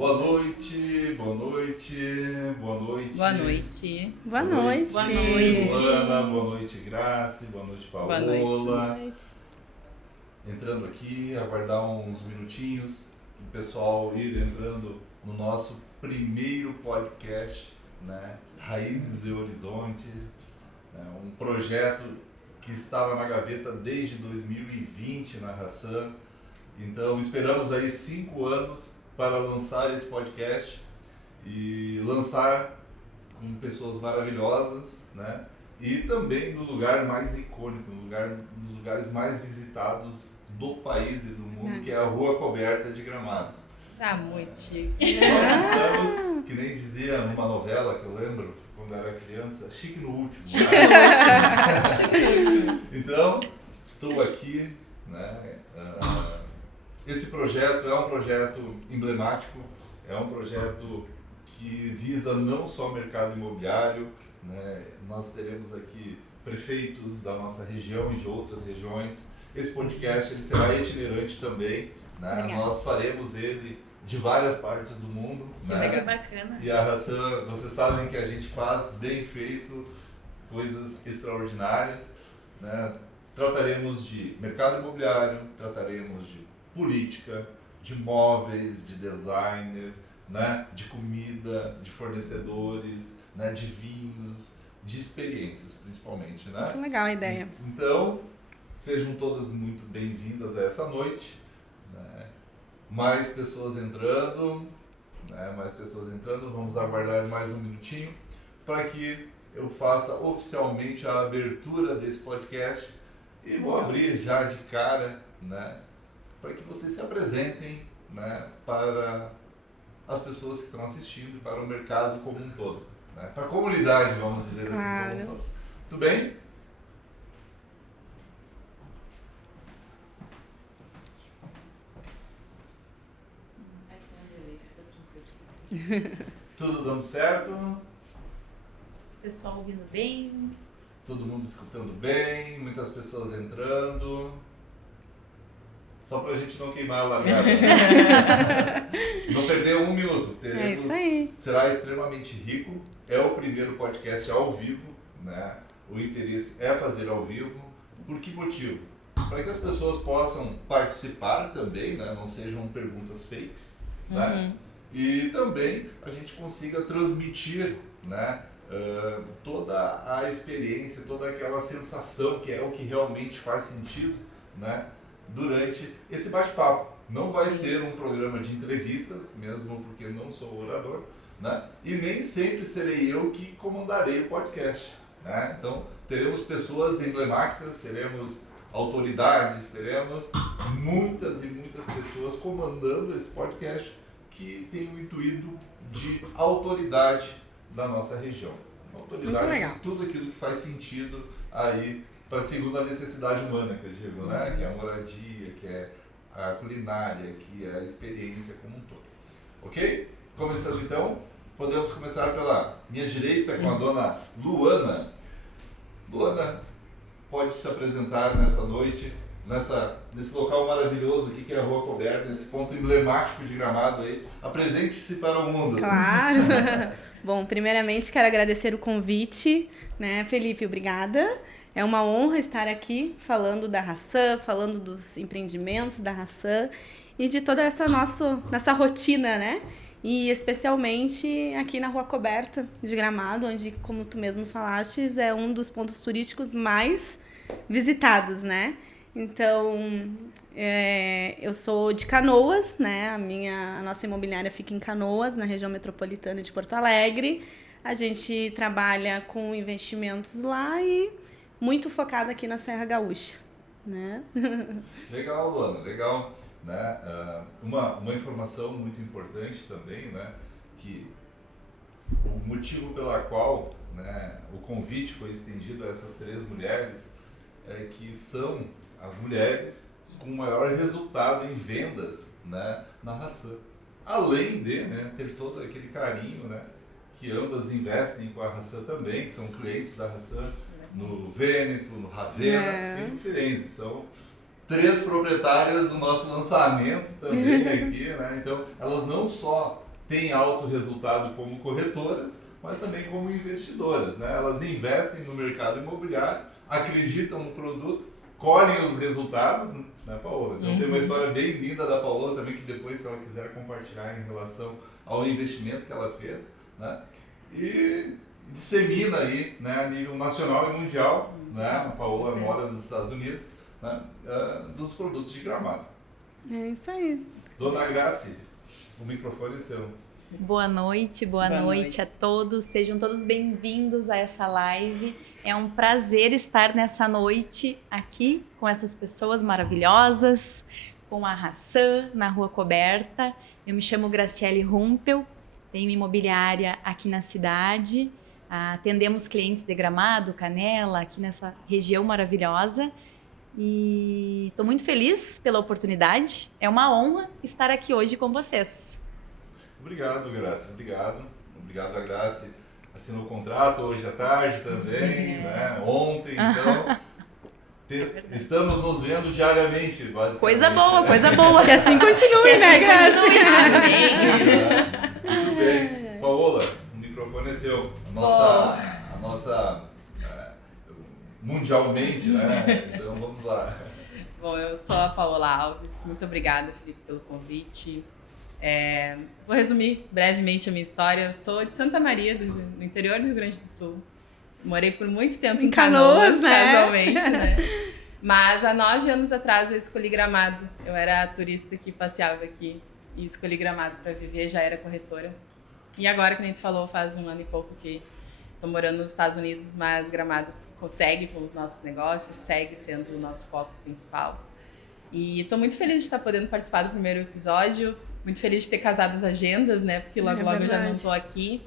Boa noite, boa noite, boa noite. Boa noite. Boa noite. Boa noite. Luana, boa noite, Grace, boa noite, Paola. Boa noite. Entrando aqui, aguardar uns minutinhos, o pessoal ir entrando no nosso primeiro podcast, né? Raízes e Horizontes, né? Um projeto que estava na gaveta desde 2020 na Hassan. Então esperamos aí 5 anos para lançar esse podcast e lançar com pessoas maravilhosas, né? E também no lugar mais icônico, no lugar, um dos lugares mais visitados do país e do mundo, que é a Rua Coberta de Gramado. Tá muito chique. Nós estamos, que nem dizia numa novela que eu lembro, quando eu era criança, chique no último. Chique no último. Então, estou aqui, né? Esse projeto é um projeto emblemático, é um projeto que visa não só o mercado imobiliário, né? Nós teremos aqui prefeitos da nossa região e de outras regiões. Esse podcast ele será itinerante também, né? Nós faremos ele de várias partes do mundo. Né? Que bacana. E a Hassan, vocês sabem que a gente faz bem feito, coisas extraordinárias, né? Trataremos de mercado imobiliário, trataremos de política, de móveis, de designer, né? De comida, de fornecedores, né? De vinhos, de experiências principalmente, né? Muito legal a ideia. Então, sejam todas muito bem-vindas a essa noite, né? Mais pessoas entrando, né? Mais pessoas entrando, vamos aguardar mais um minutinho para que eu faça oficialmente a abertura desse podcast e vou abrir já de cara, né? Para que vocês se apresentem, né? Para as pessoas que estão assistindo e para o mercado como um todo, né? Para a comunidade, vamos dizer assim, como um todo. Tudo bem? Tudo dando certo? Pessoal ouvindo bem. Todo mundo escutando bem, muitas pessoas entrando. Só pra gente não queimar a largada. Não perder um minuto. Teremos, É isso aí. será extremamente rico. É o primeiro podcast ao vivo, né? O interesse é fazer ao vivo. Por que motivo? Para que as pessoas possam participar também, né? Não sejam perguntas fakes, né? E também a gente consiga transmitir, né? Toda a experiência, toda aquela sensação que é o que realmente faz sentido, né? Durante esse bate-papo. Não vai ser um programa de entrevistas, mesmo porque não sou orador, né? E nem sempre serei eu que comandarei o podcast, né? Então, teremos pessoas emblemáticas, teremos autoridades, teremos muitas e muitas pessoas comandando esse podcast que tem o intuito de autoridade da nossa região. Autoridade em tudo aquilo que faz sentido aí para segundo a necessidade humana, que eu digo, né? Que é a moradia, que é a culinária, que é a experiência como um todo. Ok? Começando então, podemos começar pela minha direita com a dona Luana. Luana, pode se apresentar nessa noite, nesse local maravilhoso aqui que é a Rua Coberta, nesse ponto emblemático de Gramado aí. Apresente-se para o mundo. Claro! Bom, primeiramente quero agradecer o convite, né, Felipe, obrigada. É uma honra estar aqui falando da Hassan, falando dos empreendimentos da Hassan e de toda essa nossa rotina, né? E especialmente aqui na Rua Coberta de Gramado, onde, como tu mesmo falaste, é um dos pontos turísticos mais visitados, né? Então, eu sou de Canoas, né? A nossa imobiliária fica em Canoas, na região metropolitana de Porto Alegre. A gente trabalha com investimentos lá e muito focada aqui na Serra Gaúcha, né? Legal, Luana, legal. Né? Uma informação muito importante também, né? Que o motivo pela qual, né, o convite foi estendido a essas 3 mulheres é que são as mulheres com maior resultado em vendas, né, na Hassan. Além de, né, ter todo aquele carinho, né, que ambas investem com a Hassan também, são clientes da Hassan no Vêneto, no Ravena e no Firenze. São 3 proprietárias do nosso lançamento também aqui, né? Então, elas não só têm alto resultado como corretoras, mas também como investidoras, né? Elas investem no mercado imobiliário, acreditam no produto, colhem os resultados, né, Paola? Então tem uma história bem linda da Paola também, que depois, se ela quiser compartilhar em relação ao investimento que ela fez, né? E dissemina aí, né, a nível nacional e mundial, né? A Paola mora nos Estados Unidos, né, dos produtos de Gramado. É isso aí. Dona Grace, o microfone é seu. Boa noite a todos. Sejam todos bem-vindos a essa live. É um prazer estar nessa noite aqui com essas pessoas maravilhosas, com a Hassan, na Rua Coberta. Eu me chamo Graciele Rumpel, tenho imobiliária aqui na cidade. Atendemos clientes de Gramado, Canela, aqui nessa região maravilhosa. E estou muito feliz pela oportunidade. É uma honra estar aqui hoje com vocês. Obrigado, Grace. Obrigado. Obrigado a Grace. Assinou o contrato hoje à tarde também, né? Ontem, então. Estamos nos vendo diariamente, basicamente. Coisa boa. Que assim continue, né, Grace? Muito bem. Paola, o microfone é seu. A nossa mundialmente, né? Então vamos lá. Bom, eu sou a Paola Alves. Muito obrigada, Felipe, pelo convite. Vou resumir brevemente a minha história. Eu sou de Santa Maria, no interior do Rio Grande do Sul. Morei por muito tempo em Canoas, né? casualmente, né? Mas há 9 anos atrás eu escolhi Gramado. Eu era turista que passeava aqui e escolhi Gramado para viver, já era corretora. E agora, como a gente falou, faz 1 ano e pouco que estou morando nos Estados Unidos, mas Gramado segue com os nossos negócios, segue sendo o nosso foco principal. E estou muito feliz de estar podendo participar do primeiro episódio. Muito feliz de ter casado as agendas, né? Porque logo eu já não estou aqui.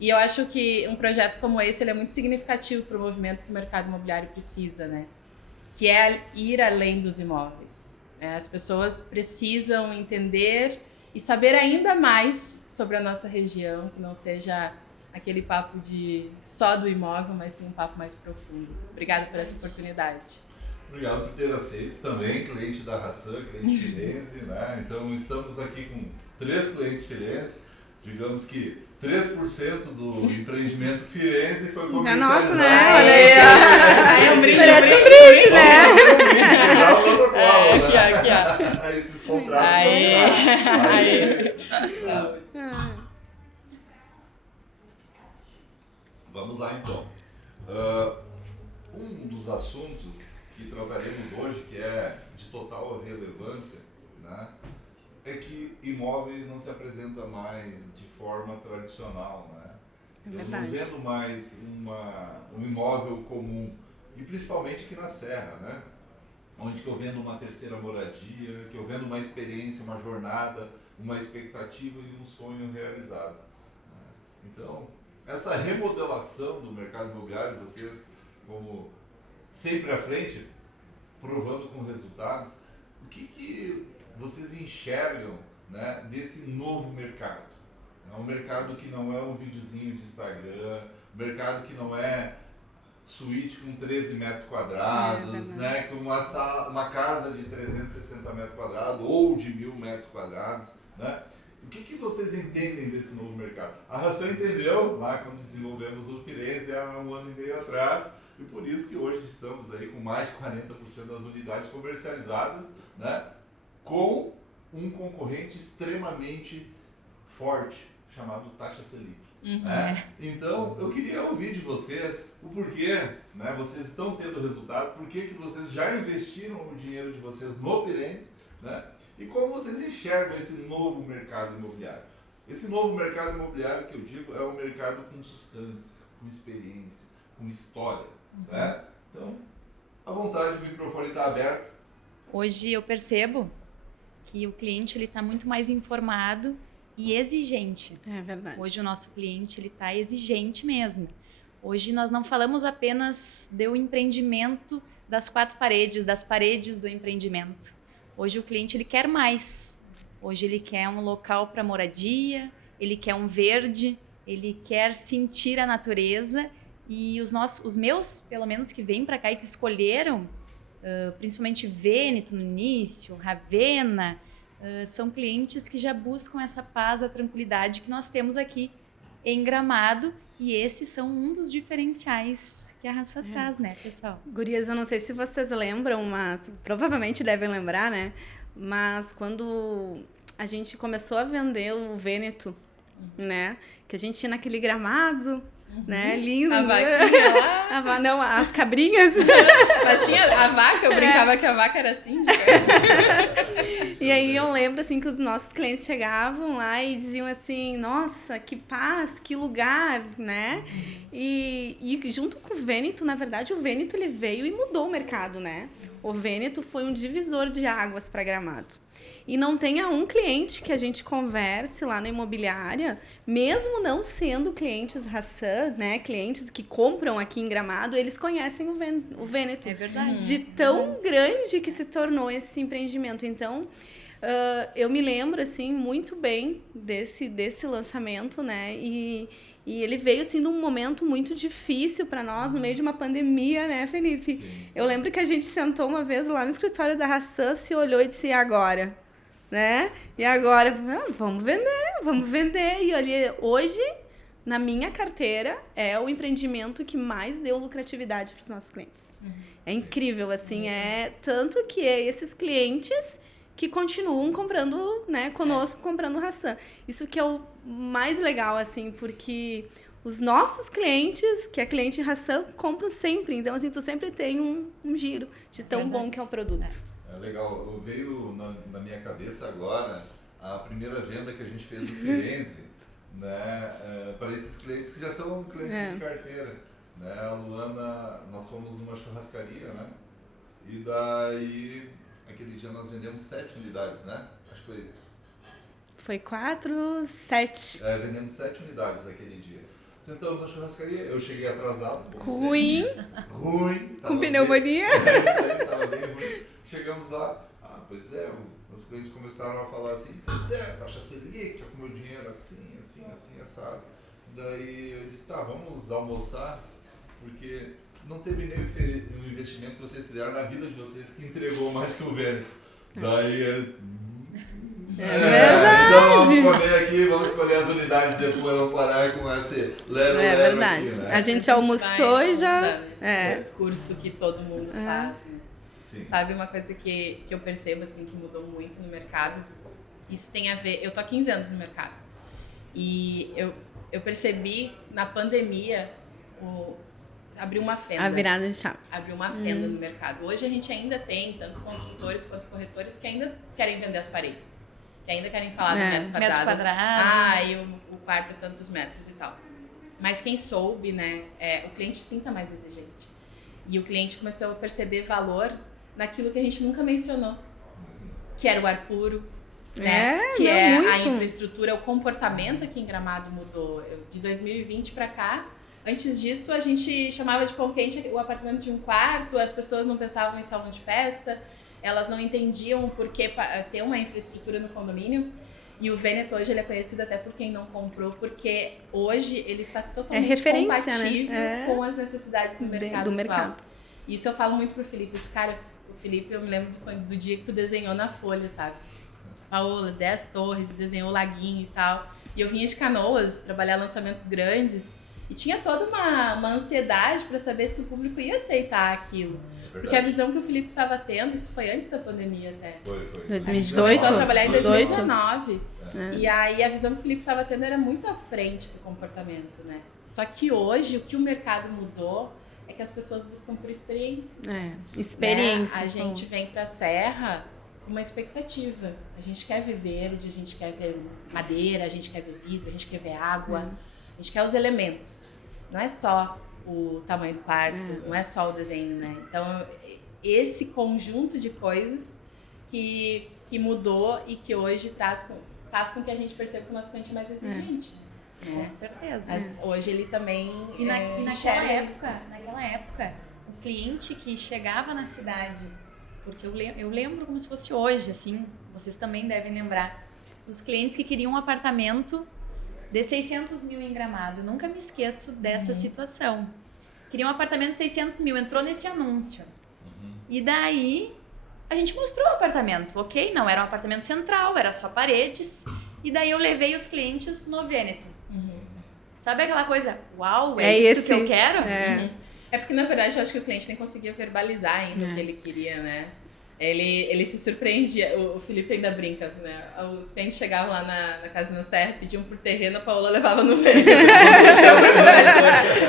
E eu acho que um projeto como esse ele é muito significativo para o movimento que o mercado imobiliário precisa, né? Que é ir além dos imóveis. As pessoas precisam entender e saber ainda mais sobre a nossa região, que não seja aquele papo só do imóvel, mas sim um papo mais profundo. Obrigada por essa oportunidade. Obrigado por ter aceito também, cliente da Hassan, cliente Firenze, né? Então estamos aqui com 3 clientes Firenze, digamos que 3% do empreendimento Firenze foi comercializado. Nossa, né? Olha aí, ó. Merece um brinde, né? Dá um protocolo, né? Aqui, ó. Esses contratos. Aí. Vamos lá então. Um dos assuntos que trataremos hoje, que é de total relevância, né, é que imóveis não se apresentam mais de forma tradicional, né? Eu não vendo mais um imóvel comum, e principalmente aqui na Serra, né? Onde que eu vendo uma terceira moradia, que eu vendo uma experiência, uma jornada, uma expectativa e um sonho realizado. Então, essa remodelação do mercado imobiliário, vocês como sempre à frente, provando com resultados, o que vocês enxergam, né, desse novo mercado? É um mercado que não é um videozinho de Instagram, um mercado que não é suíte com 13 metros quadrados, né, com uma casa de 360 metros quadrados ou de 1.000 metros quadrados, né? O que vocês entendem desse novo mercado? A Hassan entendeu lá quando desenvolvemos o Firenze há 1 ano e meio atrás, e por isso que hoje estamos aí com mais de 40% das unidades comercializadas, né, com um concorrente extremamente forte, chamado taxa Selic. Né? Então, eu queria ouvir de vocês o porquê, né, vocês estão tendo resultado, por que vocês já investiram o dinheiro de vocês no Firenze, né, e como vocês enxergam esse novo mercado imobiliário. Esse novo mercado imobiliário que eu digo é um mercado com substância, com experiência, com história. Né? Então, à vontade, o microfone está aberto. Hoje eu percebo que o cliente está muito mais informado e exigente. É verdade. Hoje o nosso cliente está exigente mesmo. Hoje nós não falamos apenas do empreendimento das 4 paredes, das paredes do empreendimento. Hoje o cliente ele quer mais. Hoje ele quer um local para moradia, ele quer um verde, ele quer sentir a natureza. E os meus, pelo menos, que vêm para cá e que escolheram, principalmente Vêneto no início, Ravenna, são clientes que já buscam essa paz, a tranquilidade que nós temos aqui em Gramado. E esses são um dos diferenciais que a raça traz, né, pessoal? Gurias, eu não sei se vocês lembram, mas provavelmente devem lembrar, né? Mas quando a gente começou a vender o Vêneto, né? Que a gente tinha naquele gramado, né? Lindo. A vaquinha lá. Não, as cabrinhas. Mas tinha a vaca, eu brincava que a vaca era assim. E aí eu lembro, assim, que os nossos clientes chegavam lá e diziam assim, nossa, que paz, que lugar, né? E junto com o Vêneto, na verdade, o Vêneto ele veio e mudou o mercado, né? O Vêneto foi um divisor de águas para Gramado. E não tenha um cliente que a gente converse lá na imobiliária, mesmo não sendo clientes Hassan, né? Clientes que compram aqui em Gramado, eles conhecem o Vêneto. É verdade. De tão grande que se tornou esse empreendimento. Então, eu me lembro, assim, muito bem desse lançamento, né? E ele veio, assim, num momento muito difícil para nós, no meio de uma pandemia, né, Felipe? Sim. Eu lembro que a gente sentou uma vez lá no escritório da Hassan, se olhou e disse, e agora? Né? E agora, vamos vender. E olha, hoje, na minha carteira, é o empreendimento que mais deu lucratividade para os nossos clientes. É incrível, assim, tanto que esses clientes que continuam comprando, né, conosco, comprando ração. Isso que é o mais legal, assim, porque os nossos clientes, que é cliente ração, compram sempre. Então, assim, tu sempre tem um giro de tão bom que é o produto. É legal. Veio na minha cabeça agora a primeira venda que a gente fez no Firenze, né, para esses clientes que já são clientes de carteira. Né? A Luana, nós fomos numa churrascaria, né? E daí, aquele dia nós vendemos 7 unidades, né? Acho que foi... Foi 4, 7. Vendemos 7 unidades aquele dia. Sentamos na churrascaria, eu cheguei atrasado. Ruim. Com pneumonia. Tava bem ruim. Chegamos lá, pois é, os clientes começaram a falar assim, pois é, taxa Selic, tá com meu dinheiro assim, assado. Daí eu disse, tá, vamos almoçar, porque não teve nenhum investimento que vocês fizeram na vida de vocês que entregou mais que o Vêneto. Daí eles... verdade. Então vamos comer aqui, vamos escolher as unidades depois, vamos parar com esse lero É verdade. aqui, né? A gente almoçou e já... O discurso que todo mundo faz, né? Sim. Sabe, uma coisa que eu percebo, assim, que mudou muito no mercado, isso tem a ver... Eu tô há 15 anos no mercado. E eu percebi, na pandemia, abriu uma fenda. A virada de chave. Abriu uma fenda no mercado. Hoje a gente ainda tem, tanto construtores quanto corretores, que ainda querem vender as paredes. Que ainda querem falar do metro quadrado. Metro quadrado. E o quarto é tantos metros e tal. Mas quem soube, né, o cliente sim tá mais exigente. E o cliente começou a perceber valor naquilo que a gente nunca mencionou. Que era o ar puro, né? Que é a infraestrutura, o comportamento aqui em Gramado mudou. De 2020 para cá, antes disso a gente chamava de pão quente o apartamento de um quarto, as pessoas não pensavam em salão de festa, elas não entendiam por que ter uma infraestrutura no condomínio. E o Vêneto hoje ele é conhecido até por quem não comprou, porque hoje ele está totalmente compatível, né? Com as necessidades do mercado. Isso eu falo muito pro Felipe. Cara, o Felipe, eu me lembro do dia que tu desenhou na folha, sabe? Paola, 10 torres, desenhou o laguinho e tal. E eu vinha de Canoas, trabalhar lançamentos grandes, e tinha toda uma ansiedade para saber se o público ia aceitar aquilo. Porque a visão que o Felipe estava tendo, isso foi antes da pandemia até. Foi. 2018. A gente começou a trabalhar em 2019. E aí a visão que o Felipe estava tendo era muito à frente do comportamento, né? Só que hoje, o que o mercado mudou é que as pessoas buscam por experiências. Experiências. Né? A gente vem pra Serra com uma expectativa. A gente quer ver verde, a gente quer ver madeira, a gente quer ver vidro, a gente quer ver água. A gente quer os elementos. Não é só o tamanho do quarto, não é só o desenho, né? Então, esse conjunto de coisas que mudou e que hoje faz com que a gente perceba que o nosso cliente é mais exigente. Com certeza. Mas hoje ele também E naquela época, o cliente que chegava na cidade, porque eu lembro como se fosse hoje, assim, vocês também devem lembrar, os clientes que queriam um apartamento de 600 mil em Gramado. Eu nunca me esqueço dessa situação. Queriam um apartamento de 600 mil, entrou nesse anúncio. E daí, A gente mostrou o apartamento, ok? Não era um apartamento central, era só paredes. E daí eu levei os clientes no Vêneto. Sabe aquela coisa, uau, é isso que eu quero? É porque, na verdade, eu acho que o cliente nem conseguia verbalizar ainda o que ele queria, né? Ele se surpreendia, o Felipe ainda brinca, né? Os clientes chegavam lá na Casa na Serra, pediam por terreno, a Paola levava no Vêneto.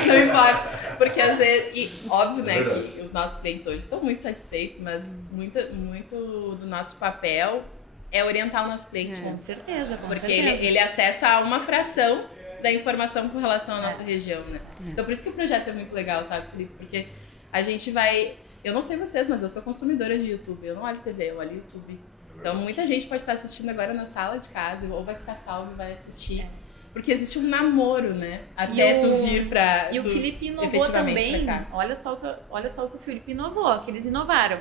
Não importa. Porque às vezes, e óbvio, né, que os nossos clientes hoje estão muito satisfeitos, mas muito do nosso papel é orientar o nosso cliente. Com certeza, com porque certeza. ele acessa uma fração da informação com relação à nossa região, né? Então por isso que o projeto é muito legal, sabe, Felipe? Porque a gente vai... Eu não sei vocês, mas eu sou consumidora de YouTube. Eu não olho TV, eu olho YouTube. Então muita gente pode estar assistindo agora na sala de casa, ou vai ficar salvo e vai assistir. Porque existe um namoro, né? Até tu vir pra... E o Felipe inovou também. Olha só o que o Felipe inovou, que eles inovaram.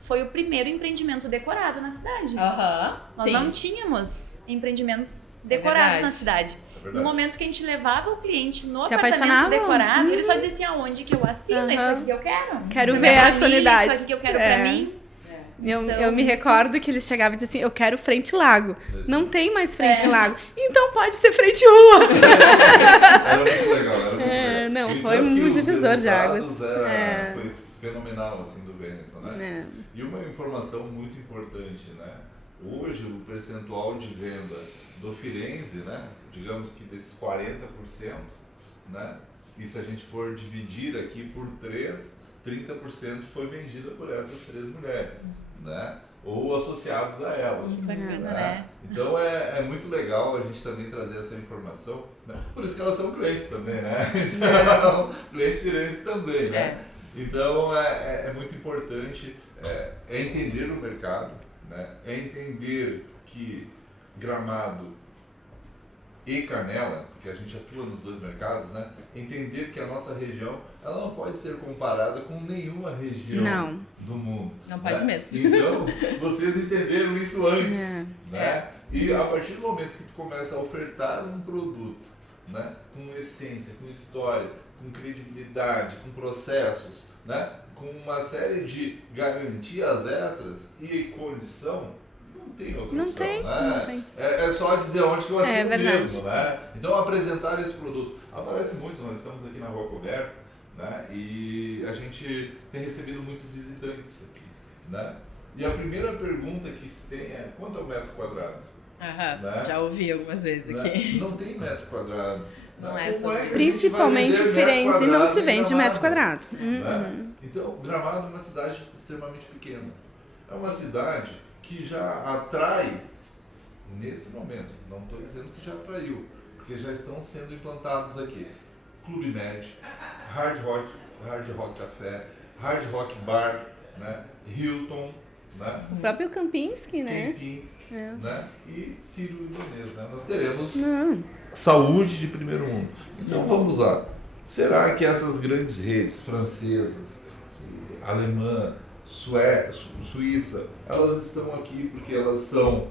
Foi o primeiro empreendimento decorado na cidade. Nós não tínhamos empreendimentos decorados na cidade. No momento que a gente levava o cliente no apartamento decorado, ele só dizia assim, aonde que eu assino, isso aqui que eu quero. Quero ver essa unidade. Isso aqui que eu quero pra mim. Eu me recordo que eles chegavam e diziam assim, eu quero frente lago. Não tem mais frente lago. Então pode ser frente rua. Era muito legal. Era muito legal. Não, E foi tanto que um os divisor de águas. Foi fenomenal, assim, do Vêneto, né? E uma informação muito importante, né? Hoje, o percentual de venda do Firenze, né? Digamos que desses 40%, né? E se a gente for dividir aqui por 3, 30% foi vendida por essas 3 mulheres, né? Ou associados a elas. Né? Então é muito legal a gente também trazer essa informação, né? Por isso que elas são clientes também, né? Então, clientes firenses também, né? Então é muito importante entender o mercado, né? É entender que Gramado e Canela, porque a gente atua nos 2 mercados, né? Entender que a nossa região ela não pode ser comparada com nenhuma região do mundo. Não pode mesmo. Então, vocês entenderam isso antes, né? E a partir do momento que tu começa a ofertar um produto, né? Com essência, com história, com credibilidade, com processos, né? Com uma série de garantias extras e condição, não tem outra opção, né? É só dizer onde que eu assino mesmo, né? Então apresentar esse produto. Aparece muito, nós estamos aqui na Rua Coberta, né? E a gente tem recebido muitos visitantes aqui, né? E a primeira pergunta que se tem é, quanto é o metro quadrado? Né? Já ouvi algumas vezes aqui. Não tem metro quadrado. Não é sobre... Principalmente o Firenze não se vende metro quadrado. Né? Então, Gramado é uma cidade extremamente pequena. É uma cidade que já atrai, nesse momento, não estou dizendo que já atraiu, porque já estão sendo implantados aqui, Clube Med, Hard Rock Café, Hard Rock Bar, né? Hilton, né? O próprio Kempinski, né? Né? E Ciro Libanês, né? Nós teremos saúde de primeiro mundo. Então vamos lá. Será que essas grandes redes francesas, alemã, Suíça, elas estão aqui porque elas são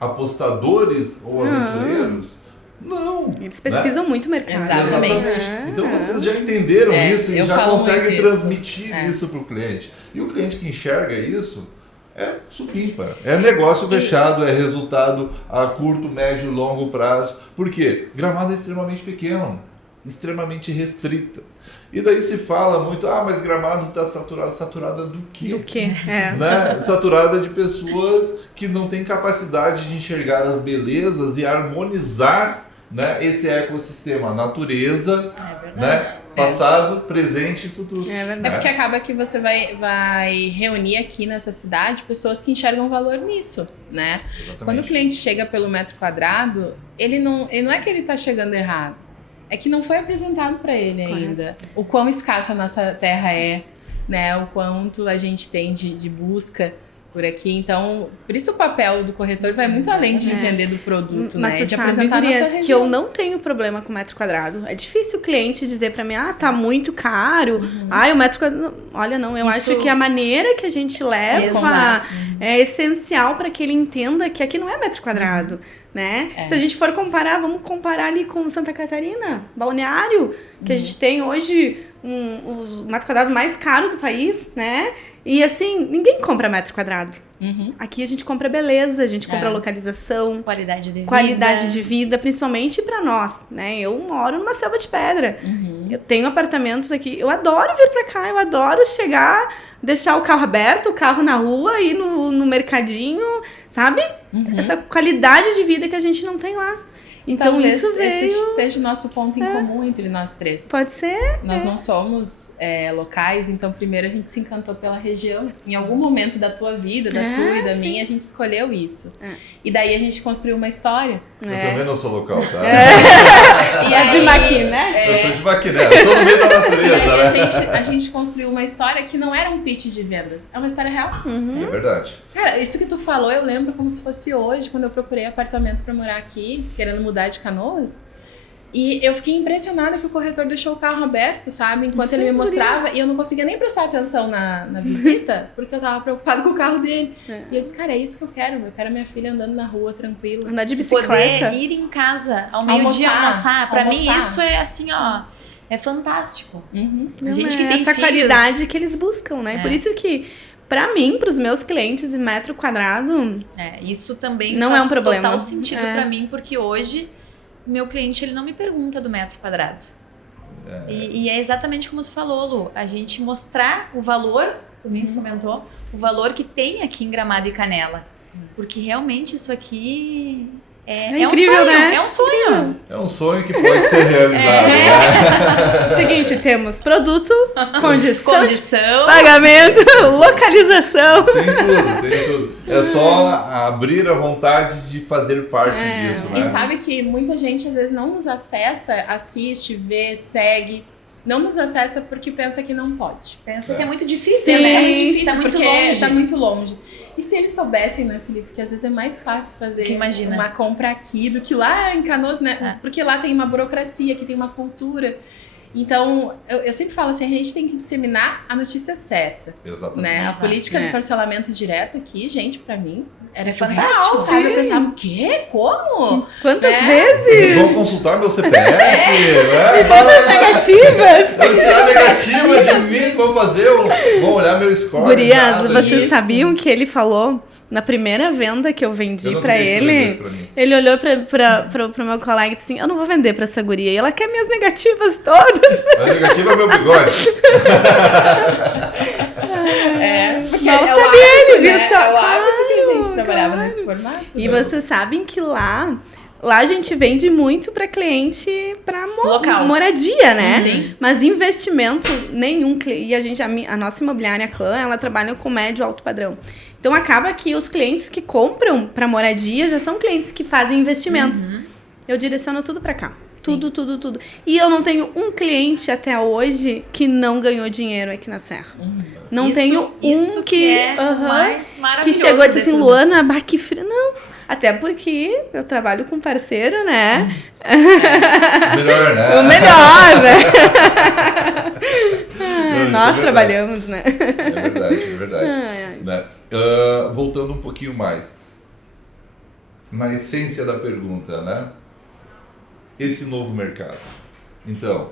apostadores ou aventureiros? Não. Eles pesquisam muito o mercado. Exatamente. Então vocês já entenderam isso e já conseguem transmitir isso para o cliente. E o cliente que enxerga isso é supimpa. É negócio fechado, é resultado a curto, médio e longo prazo. Por quê? Gramado é extremamente pequeno, extremamente restrita. E daí se fala muito, mas Gramado está saturado. Saturada do quê? Do quê? Né? Saturada de pessoas que não têm capacidade de enxergar as belezas e harmonizar, né, esse ecossistema, a natureza, né, passado, presente e futuro. É porque acaba que você vai reunir aqui nessa cidade pessoas que enxergam valor nisso, né? Exatamente. Quando o cliente chega pelo metro quadrado, ele não é que ele está chegando errado, é que não foi apresentado para ele ainda o quão escassa a nossa terra é, né? O quanto a gente tem de busca por aqui. Então, por isso o papel do corretor vai muito além de entender do produto, mas né? Você de sabe, apresentar Gurias, nossa região. que eu não tenho problema com metro quadrado. É difícil o cliente dizer pra mim, tá muito caro. O metro quadrado... Olha, não, eu acho que a maneira que a gente leva é essencial para que ele entenda que aqui não é metro quadrado. né? Se a gente for comparar, vamos comparar ali com Santa Catarina, Balneário, que a gente tem hoje o metro quadrado mais caro do país, né? E assim, ninguém compra metro quadrado. Aqui a gente compra beleza, a gente compra localização, qualidade de vida, principalmente pra nós, né? Eu moro numa selva de pedra. Eu tenho apartamentos aqui, eu adoro vir pra cá, eu adoro chegar, deixar o carro aberto, o carro na rua, ir no mercadinho, sabe? Essa qualidade de vida que a gente não tem lá. Então talvez isso veio... esse seja o nosso ponto em comum entre nós três. Pode ser. Nós não somos locais, então primeiro a gente se encantou pela região. Em algum momento da tua vida, da tua e da minha, a gente escolheu isso. E daí a gente construiu uma história. Eu também não sou local, tá? E é de Maquiné? Eu sou de Maquiné, eu sou no meio da natureza, né? A gente construiu uma história que não era um pitch de vendas, é uma história real. É verdade. Cara, isso que tu falou, eu lembro como se fosse hoje, quando eu procurei apartamento pra morar aqui, querendo mudar de Canoas. E eu fiquei impressionada que o corretor deixou o carro aberto, sabe? Enquanto ele me mostrava. E eu não conseguia nem prestar atenção na visita, porque eu tava preocupada com o carro dele. E eu disse, cara, é isso que eu quero. Eu quero a minha filha andando na rua, tranquila. Andar de bicicleta. Poder ir em casa ao meio-dia almoçar. Pra mim, isso é assim, ó... É fantástico. A gente que tem essa filhos, qualidade que eles buscam, né? Por isso que... Pra mim, pros meus clientes, metro quadrado... isso também não faz é um problema. Total sentido pra mim, porque hoje, meu cliente, ele não me pergunta do metro quadrado. E é exatamente como tu falou, Lu. A gente mostrar o valor, também tu comentou, o valor que tem aqui em Gramado e Canela. Porque realmente isso aqui... É incrível, um sonho, né? É um sonho. É um sonho que pode ser realizado, né? Seguinte, temos produto, condição, condição, pagamento, localização. Tem tudo. É só abrir a vontade de fazer parte disso, né? E sabe que muita gente às vezes não nos acessa, assiste, vê, segue. Não nos acessa porque pensa que não pode. Pensa que é muito difícil, Sim, né? É muito difícil tá muito porque longe. tá muito longe. E se eles soubessem, né, Felipe, que às vezes é mais fácil fazer uma compra aqui do que lá em Canoas, né? Porque lá tem uma burocracia, aqui tem uma cultura. Então, eu sempre falo assim, a gente tem que disseminar a notícia certa. Exatamente. Né? A política do parcelamento direto aqui, gente, pra mim, era fantástico, fantástico, sabe? Eu pensava, o quê? Como? Quantas vezes? Vão consultar meu CPF, E todas negativas. Vão tirar negativa de mim, vão olhar meu score. Gurias, vocês sabiam que ele falou na primeira venda que eu vendi pra ele? Ele olhou pro meu colega e disse assim, eu não vou vender pra essa guria. E ela quer minhas negativas todas. A negativa é meu bigode. Porque Mal é sabia o hábito, ele, viu né? só? É o hábito que a gente trabalhava claro. nesse formato. E vocês sabem que lá a gente vende muito para cliente para moradia, né? Sim. Mas investimento nenhum. E a nossa imobiliária Clã, ela trabalha com médio e alto padrão. Então acaba que os clientes que compram para moradia já são clientes que fazem investimentos. Eu direciono tudo para cá. Sim. Tudo. E eu não tenho um cliente até hoje que não ganhou dinheiro aqui na Serra. Não tenho um que é mais maravilhoso. que chegou e disse assim, Luana, que frio. Não, até porque eu trabalho com parceiro, né? Melhor, né? O melhor, né? Não, nós é trabalhamos, né? É verdade. Né? Voltando um pouquinho mais. Na essência da pergunta, né? Esse novo mercado. Então,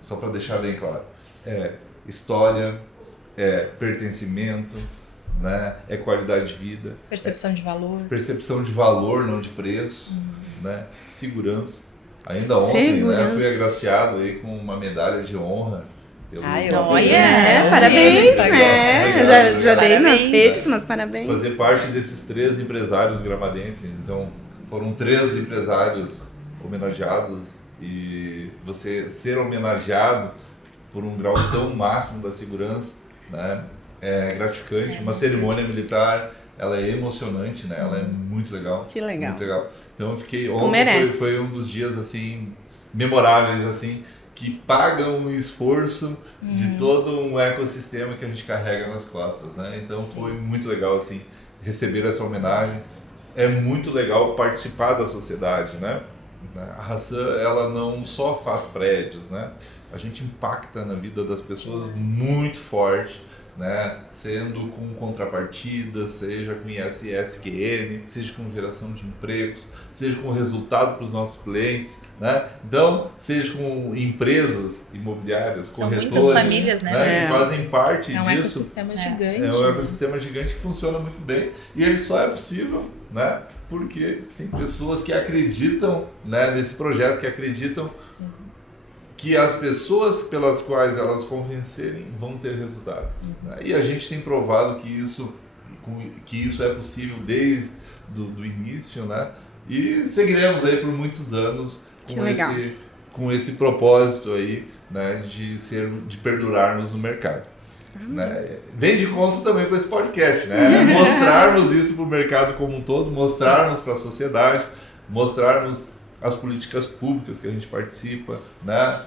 só para deixar bem claro, é história, é pertencimento, né? É qualidade de vida. Percepção de valor. Percepção de valor, não de preço, né? Segurança. Ainda ontem, né? Fui agraciado aí com uma medalha de honra. Parabéns, né? Obrigado, já dei nas Parabéns. redes, mas parabéns. Fazer parte desses 3 empresários gramadenses. Então, foram 3 empresários homenageados e você ser homenageado por um grau tão máximo da segurança, né? É gratificante. Uma cerimônia militar, ela é emocionante, né? Ela é muito legal. Que legal. Muito legal. Então, eu fiquei ontem foi um dos dias assim memoráveis assim, que pagam o esforço de todo um ecossistema que a gente carrega nas costas, né? Então foi muito legal assim receber essa homenagem. É muito legal participar da sociedade, né? A Hassan, ela não só faz prédios, né? A gente impacta na vida das pessoas muito forte, né, sendo com contrapartida, seja com ISSQN, seja com geração de empregos, seja com resultado para os nossos clientes, né? Então, seja com empresas imobiliárias, São corretores, muitas famílias, né? que fazem parte É um disso. ecossistema gigante. É um ecossistema gigante que funciona muito bem e ele só é possível, né, porque tem pessoas que acreditam, né, nesse projeto, que acreditam que as pessoas pelas quais elas convencerem vão ter resultado. Né? E a gente tem provado que isso é possível desde do início, né? E seguiremos aí por muitos anos com esse propósito aí, né, de perdurarmos no mercado. Né? Vem de conta também com esse podcast, né? Mostrarmos isso para o mercado como um todo, mostrarmos para a sociedade, mostrarmos as políticas públicas que a gente participa, né?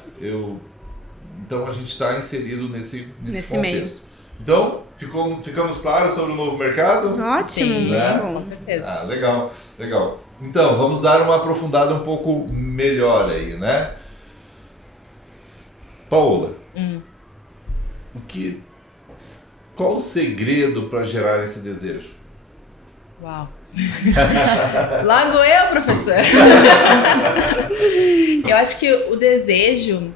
Então a gente está inserido nesse contexto. meio. Então, ficamos claros sobre o novo mercado? Ótimo, Sim, muito bom. com certeza. Legal. Então, vamos dar uma aprofundada um pouco melhor aí, né? Paola, qual o segredo para gerar esse desejo? Uau! Logo eu, professor! Eu acho que o desejo...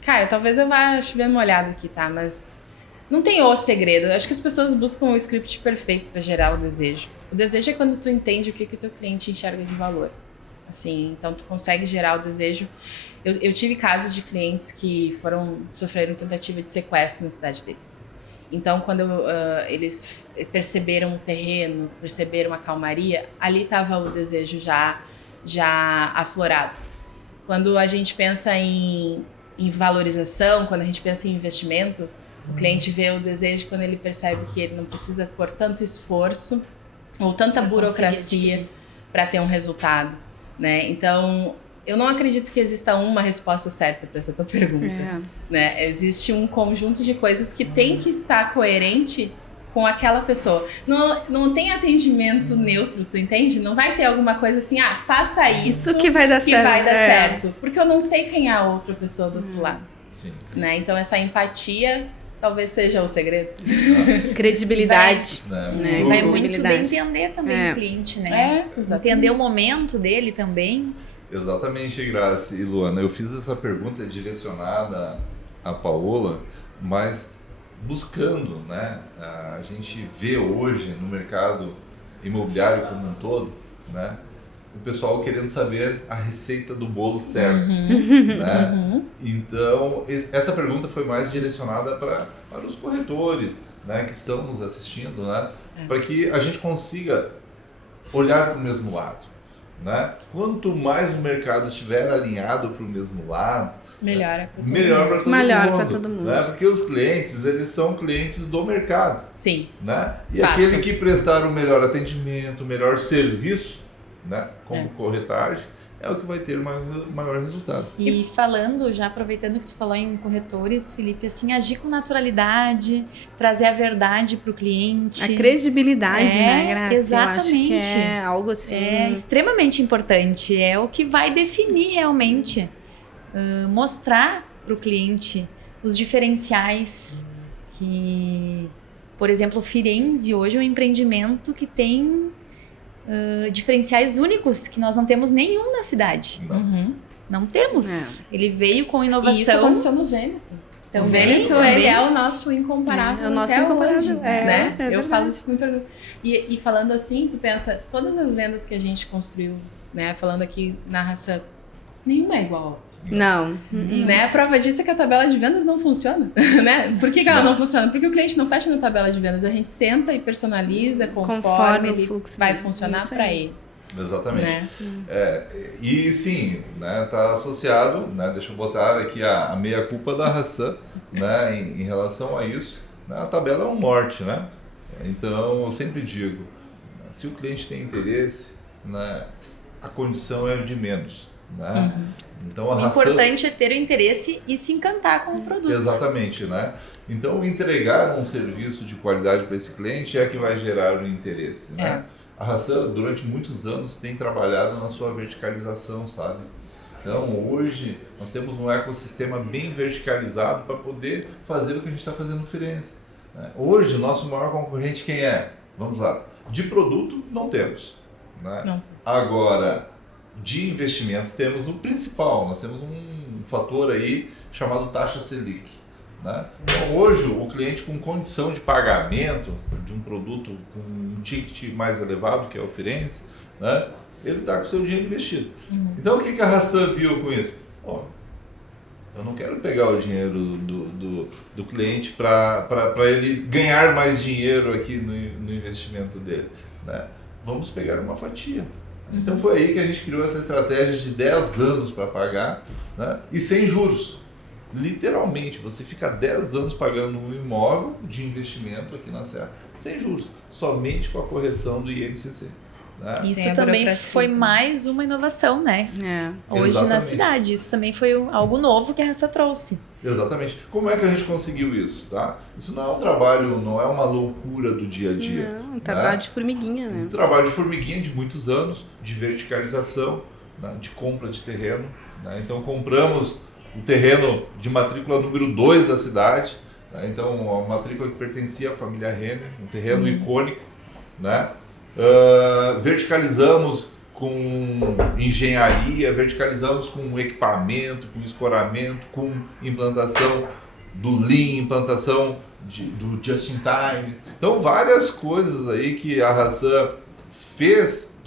Cara, talvez eu vá chovendo molhado aqui, tá? Mas não tem o segredo. Eu acho que as pessoas buscam o script perfeito para gerar o desejo. O desejo é quando tu entende o que o teu cliente enxerga de valor. Assim, então tu consegue gerar o desejo. Eu tive casos de clientes que sofreram tentativa de sequestro na cidade deles. Então, quando eles perceberam o terreno, perceberam a calmaria, ali estava o desejo já aflorado. Quando a gente pensa em valorização, quando a gente pensa em investimento, o cliente vê o desejo quando ele percebe que ele não precisa pôr tanto esforço ou tanta burocracia para ter um resultado, né? Então, eu não acredito que exista uma resposta certa para essa tua pergunta, né? Existe um conjunto de coisas que tem que estar coerente com aquela pessoa. Não tem atendimento neutro, tu entende? Não vai ter alguma coisa assim, faça isso que vai dar certo. Porque eu não sei quem é a outra pessoa do outro lado. Sim. Né? Então, essa empatia talvez seja o segredo. Credibilidade. Né? Vai muito de entender também o cliente, né? Entender o momento dele também. Exatamente, Graça e Luana. Eu fiz essa pergunta direcionada a Paola, mas buscando, né? A gente vê hoje no mercado imobiliário como um todo, né, o pessoal querendo saber a receita do bolo certo. Né? Então, essa pergunta foi mais direcionada para os corretores, né, que estão nos assistindo, né, para que a gente consiga olhar para o mesmo lado. Né? Quanto mais o mercado estiver alinhado para o mesmo lado, melhor para todo mundo. Né? Porque os clientes, eles são clientes do mercado. Sim. Né? E aquele que prestar o melhor atendimento, o melhor serviço, né, como corretagem, é o que vai ter o maior resultado. E falando, já aproveitando que tu falou em corretores, Felipe, assim, agir com naturalidade, trazer a verdade para o cliente. A credibilidade, né, Graça? Exatamente. Eu acho que é algo assim... É extremamente importante, é o que vai definir realmente, mostrar para o cliente os diferenciais que, por exemplo, o Firenze hoje é um empreendimento que tem... diferenciais únicos que nós não temos nenhum na cidade. Não temos. Ele veio com inovação. E isso aconteceu no Vêneto. Então, o Vêneto, ele é o nosso incomparável. É o nosso incomparável. Hoje, né? Eu falo isso com muito orgulho. E falando assim, tu pensa, todas as vendas que a gente construiu, né? Falando aqui na raça, nenhuma é igual. Não. Né? A prova disso é que a tabela de vendas não funciona. Né? Por que ela não funciona? Porque o cliente não fecha na tabela de vendas. A gente senta e personaliza conforme ele fluxo vai funcionar para ele. Exatamente. Né? E sim, né, tá associado, né, deixa eu botar aqui a meia-culpa da Hassan, né, em relação a isso. Né, a tabela é um norte, né? Então, eu sempre digo, se o cliente tem interesse, né, a condição é o de menos. Né? Então, o importante é ter o interesse e se encantar com o produto. Exatamente, né? Então, entregar um serviço de qualidade para esse cliente é que vai gerar o interesse, né? A Hassan, durante muitos anos, tem trabalhado na sua verticalização, sabe? Então, hoje, nós temos um ecossistema bem verticalizado para poder fazer o que a gente está fazendo no Firenze. né? Hoje, o nosso maior concorrente quem é? Vamos lá. De produto, não temos. Né? Não. Agora, de investimento, temos o principal. Nós temos um fator aí chamado taxa Selic. Né? Então, hoje, o cliente com condição de pagamento de um produto com um ticket mais elevado, que é o Firenze, né? Ele está com o seu dinheiro investido. Então, o que a Hassan viu com isso? Bom, eu não quero pegar o dinheiro do cliente para ele ganhar mais dinheiro aqui no investimento dele. Né? Vamos pegar uma fatia. Então, foi aí que a gente criou essa estratégia de 10 anos para pagar, né? E sem juros. Literalmente, você fica 10 anos pagando um imóvel de investimento aqui na Serra, sem juros, somente com a correção do INCC. Né? Isso Sem a também burocracia foi também. mais uma inovação, né? Hoje na Exatamente. cidade. Isso também foi algo novo que a Raça trouxe. Exatamente. Como é que a gente conseguiu isso? Tá? Isso não é um trabalho, não é uma loucura do dia a dia. Não, um trabalho de formiguinha, né? Um trabalho de formiguinha de muitos anos, de verticalização, né? De compra de terreno. Né? Então compramos um terreno de matrícula número 2 da cidade. Né? Então a matrícula que pertencia à família Renner, um terreno icônico. Né? Verticalizamos com engenharia, verticalizamos com equipamento, com escoramento, com implantação do Lean, implantação do Just in Time. Então, várias coisas aí que a Hassan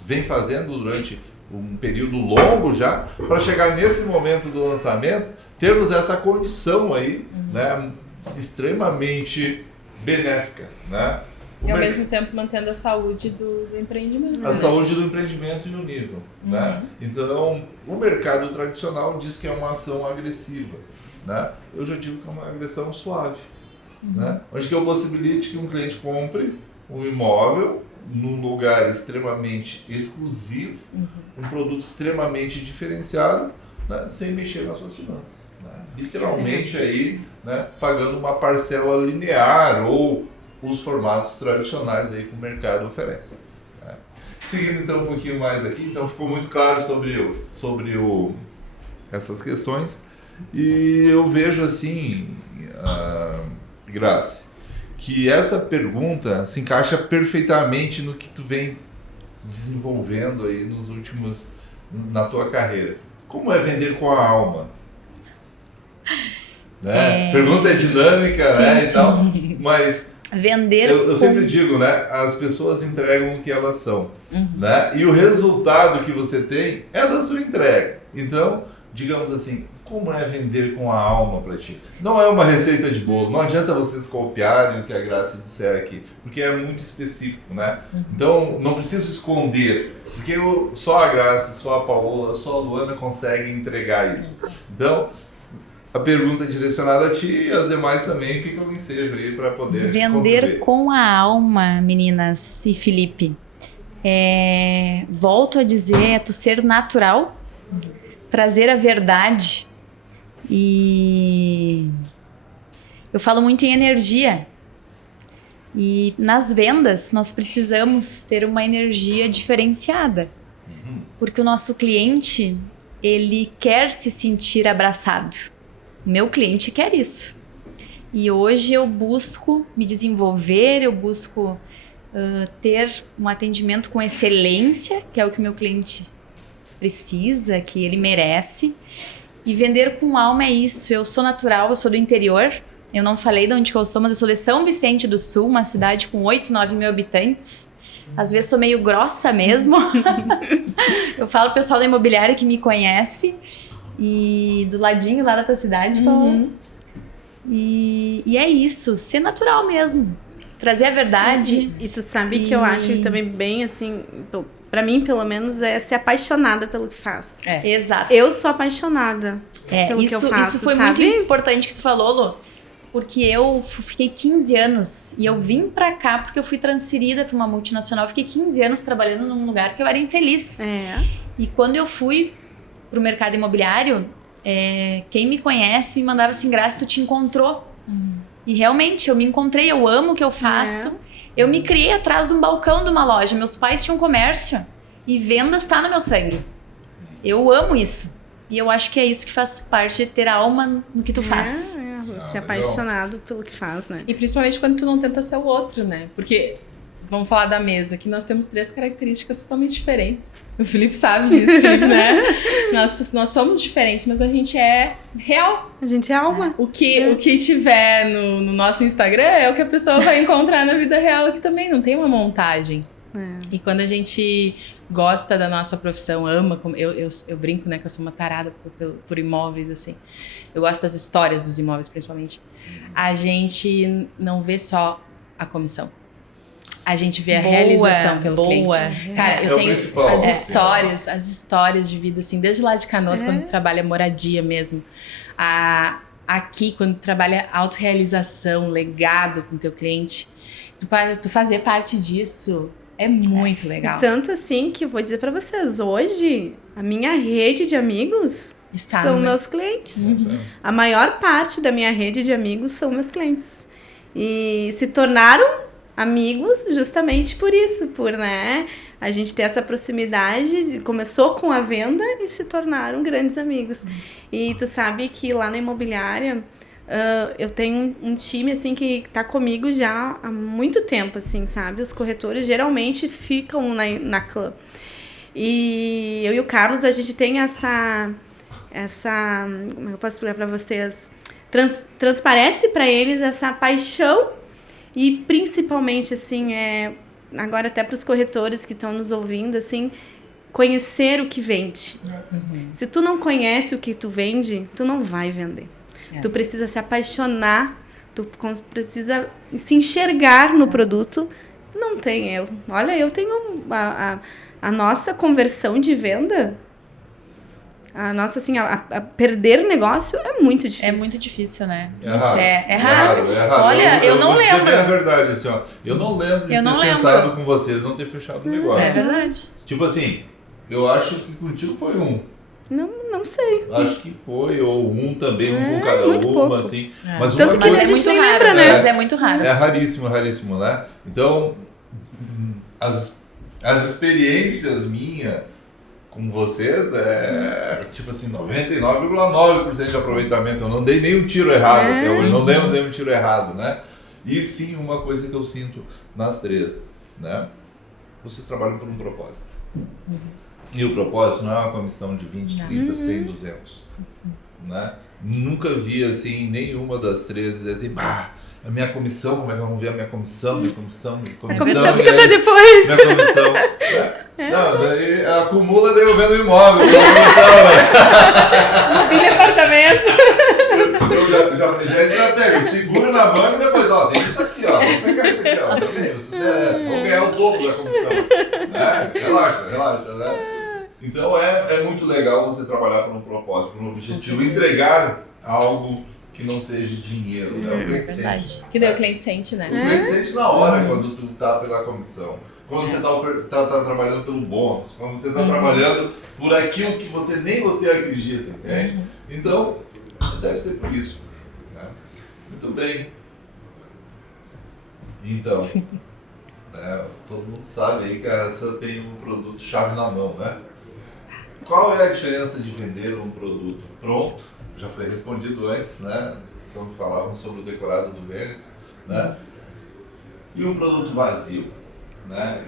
vem fazendo durante um período longo já, para chegar nesse momento do lançamento, termos essa condição aí, né, extremamente benéfica, né? E ao mesmo tempo mantendo a saúde do empreendimento. A saúde do empreendimento e no nível. Né? Então, o mercado tradicional diz que é uma ação agressiva. Né? Eu já digo que é uma agressão suave. Né? Onde que eu possibilite que um cliente compre um imóvel num lugar extremamente exclusivo, um produto extremamente diferenciado, né? Sem mexer nas suas finanças. Né? Literalmente aí, né? Pagando uma parcela linear ou os formatos tradicionais aí que o mercado oferece. Né? Seguindo então um pouquinho mais aqui, então ficou muito claro sobre essas questões, e eu vejo assim, Grace, que essa pergunta se encaixa perfeitamente no que tu vem desenvolvendo aí na tua carreira. Como é vender com a alma? Né? Pergunta é dinâmica, Sim, né? sim. E tal, mas Vender eu com... sempre digo, né? As pessoas entregam o que elas são, né? E o resultado que você tem é da sua entrega. Então, digamos assim, como é vender com a alma para ti? Não é uma receita de bolo, não adianta vocês copiarem o que a Graça disser aqui, porque é muito específico, né? Então, não preciso esconder, porque só a Graça, só a Paola, só a Luana conseguem entregar isso. Então, a pergunta é direcionada a ti e as demais também ficam em ensejo aí para poder Vender contribuir. com a alma, meninas e Felipe. Volto a dizer, é tu ser natural, trazer a verdade. E eu falo muito em energia. E nas vendas nós precisamos ter uma energia diferenciada. Porque o nosso cliente, ele quer se sentir abraçado. O meu cliente quer isso. E hoje eu busco me desenvolver, eu busco ter um atendimento com excelência, que é o que o meu cliente precisa, que ele merece. E vender com alma é isso. Eu sou natural, eu sou do interior. Eu não falei de onde que eu sou, mas eu sou de São Vicente do Sul, uma cidade com 8, 9 mil habitantes. Às vezes sou meio grossa mesmo. Eu falo pro pessoal da imobiliária que me conhece. E do ladinho lá da tua cidade, Paola. E é isso, ser natural mesmo. Trazer a verdade. E tu sabe que eu acho também bem assim, pra mim pelo menos, é ser apaixonada pelo que faz. Exato. Eu sou apaixonada pelo que eu faço, isso foi sabe? muito importante que tu falou, Lu. Porque eu fiquei 15 anos e eu vim pra cá porque eu fui transferida pra uma multinacional. Eu fiquei 15 anos trabalhando num lugar que eu era infeliz. E quando eu fui pro mercado imobiliário, quem me conhece me mandava assim, Graça, tu te encontrou. E realmente, eu me encontrei, eu amo o que eu faço. Eu me criei atrás de um balcão de uma loja. Meus pais tinham comércio e vendas está no meu sangue. Eu amo isso. E eu acho que é isso que faz parte de ter alma no que tu faz. ser apaixonado pelo que faz, né? E principalmente quando tu não tenta ser o outro, né? Porque, vamos falar da mesa, que nós temos 3 características totalmente diferentes. O Felipe sabe disso, Felipe, né? Nós somos diferentes, mas a gente é real. A gente é alma. O que tiver no nosso Instagram é o que a pessoa vai encontrar na vida real aqui também, não tem uma montagem. E quando a gente gosta da nossa profissão, ama, eu brinco, né, que eu sou uma tarada por imóveis, assim. Eu gosto das histórias dos imóveis, principalmente. A gente não vê só a comissão. A gente vê a realização pelo cliente. Cara, eu tenho as histórias de vida, assim, desde lá de Canoas, quando tu trabalha moradia mesmo. Aqui, quando tu trabalha autorrealização, legado com o teu cliente, tu fazer parte disso é muito legal. E tanto assim que eu vou dizer pra vocês, hoje, a minha rede de amigos são meus clientes. A maior parte da minha rede de amigos são meus clientes. E se tornaram amigos justamente por isso, né, a gente ter essa proximidade, começou com a venda e se tornaram grandes amigos. E tu sabe que lá na imobiliária, eu tenho um time, assim, que tá comigo já há muito tempo, assim, sabe? Os corretores geralmente ficam na clã. E eu e o Carlos, a gente tem essa como eu posso explicar para vocês? Transparece para eles essa paixão e principalmente, assim, agora até para os corretores que estão nos ouvindo, assim, conhecer o que vende. Se tu não conhece o que tu vende, tu não vai vender. Tu precisa se apaixonar, tu precisa se enxergar no produto. Não tem eu. Olha, eu tenho a nossa conversão de venda, a nossa, assim, a perder negócio é muito difícil. É muito difícil, né? É raro. Olha, eu não lembro. É verdade, assim, ó. Eu não lembro de ter sentado com vocês, não ter fechado o negócio. É verdade. Tipo assim, eu acho que contigo foi um. Não sei. Acho que foi, ou um também, um com cada muito uma, pouco. assim. É. Mas Tanto uma que coisa, a gente nem lembra, né? Mas é muito raro. É raríssimo, né? Então, as experiências minhas com vocês tipo assim, 99,9% de aproveitamento. Eu não dei nenhum tiro errado até hoje, não demos nenhum tiro errado, né? E sim, uma coisa que eu sinto nas 3, né? Vocês trabalham por um propósito. E o propósito não é uma comissão de 20, 30, 100, 200, né? Nunca vi, assim, nenhuma das 3 dizer assim, a minha comissão, como é que vamos ver a minha comissão? A comissão fica pra depois. Minha comissão. Não, daí acumula, daí eu vendo imóvel. Mobília apartamento. Então já é estratégia. Segura na mão e depois, tem isso aqui, vamos pegar isso aqui, também. Vamos ganhar o dobro da comissão. Relaxa, né? Então é muito legal você trabalhar por um propósito, por um objetivo, entregar algo que não seja dinheiro, né? O cliente sente. Que daí o cliente sente, né? O cliente sente na hora quando tu tá pela comissão. Quando você tá trabalhando pelo bônus, quando você tá trabalhando por aquilo que nem você acredita, entende? Então, deve ser por isso. Né? Muito bem. Então, todo mundo sabe aí que a Raça tem um produto chave na mão, né? Qual é a diferença de vender um produto pronto? Já foi respondido antes, né? Então falávamos sobre o decorado do Vêneto, né? E um produto vazio, né?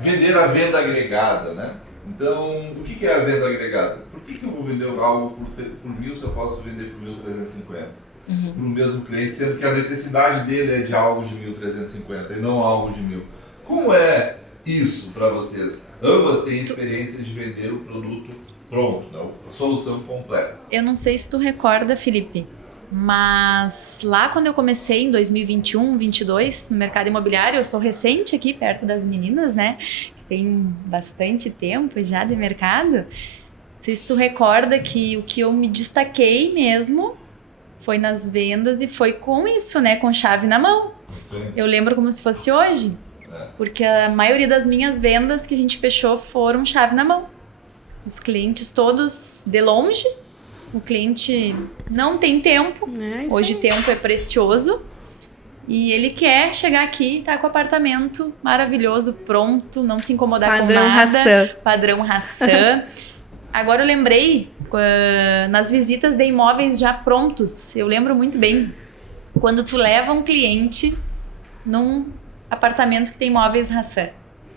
Vender a venda agregada, né? Então, o que é a venda agregada? Por que eu vou vender algo por 1.000 se eu posso vender por 1.350? Para o mesmo cliente, sendo que a necessidade dele é de algo de 1.350 e não algo de 1.000. Como é isso para vocês? Ambas têm experiência de vender o produto pronto, né? A solução completa. Eu não sei se tu recorda, Felipe, mas lá quando eu comecei em 2021, 2022, no mercado imobiliário, eu sou recente aqui, perto das meninas, né? Tem bastante tempo já de mercado. Não sei se tu recorda que o que eu me destaquei mesmo foi nas vendas e foi com isso, né? Com chave na mão. Sim. Eu lembro como se fosse hoje, porque a maioria das minhas vendas que a gente fechou foram chave na mão. Os clientes todos de longe, o cliente não tem tempo, hoje tempo é precioso, e ele quer chegar aqui e tá com o apartamento maravilhoso, pronto, não se incomodar com nada. Padrão Hassan. Agora eu lembrei, nas visitas de imóveis já prontos, eu lembro muito bem, quando tu leva um cliente num apartamento que tem móveis Hassan.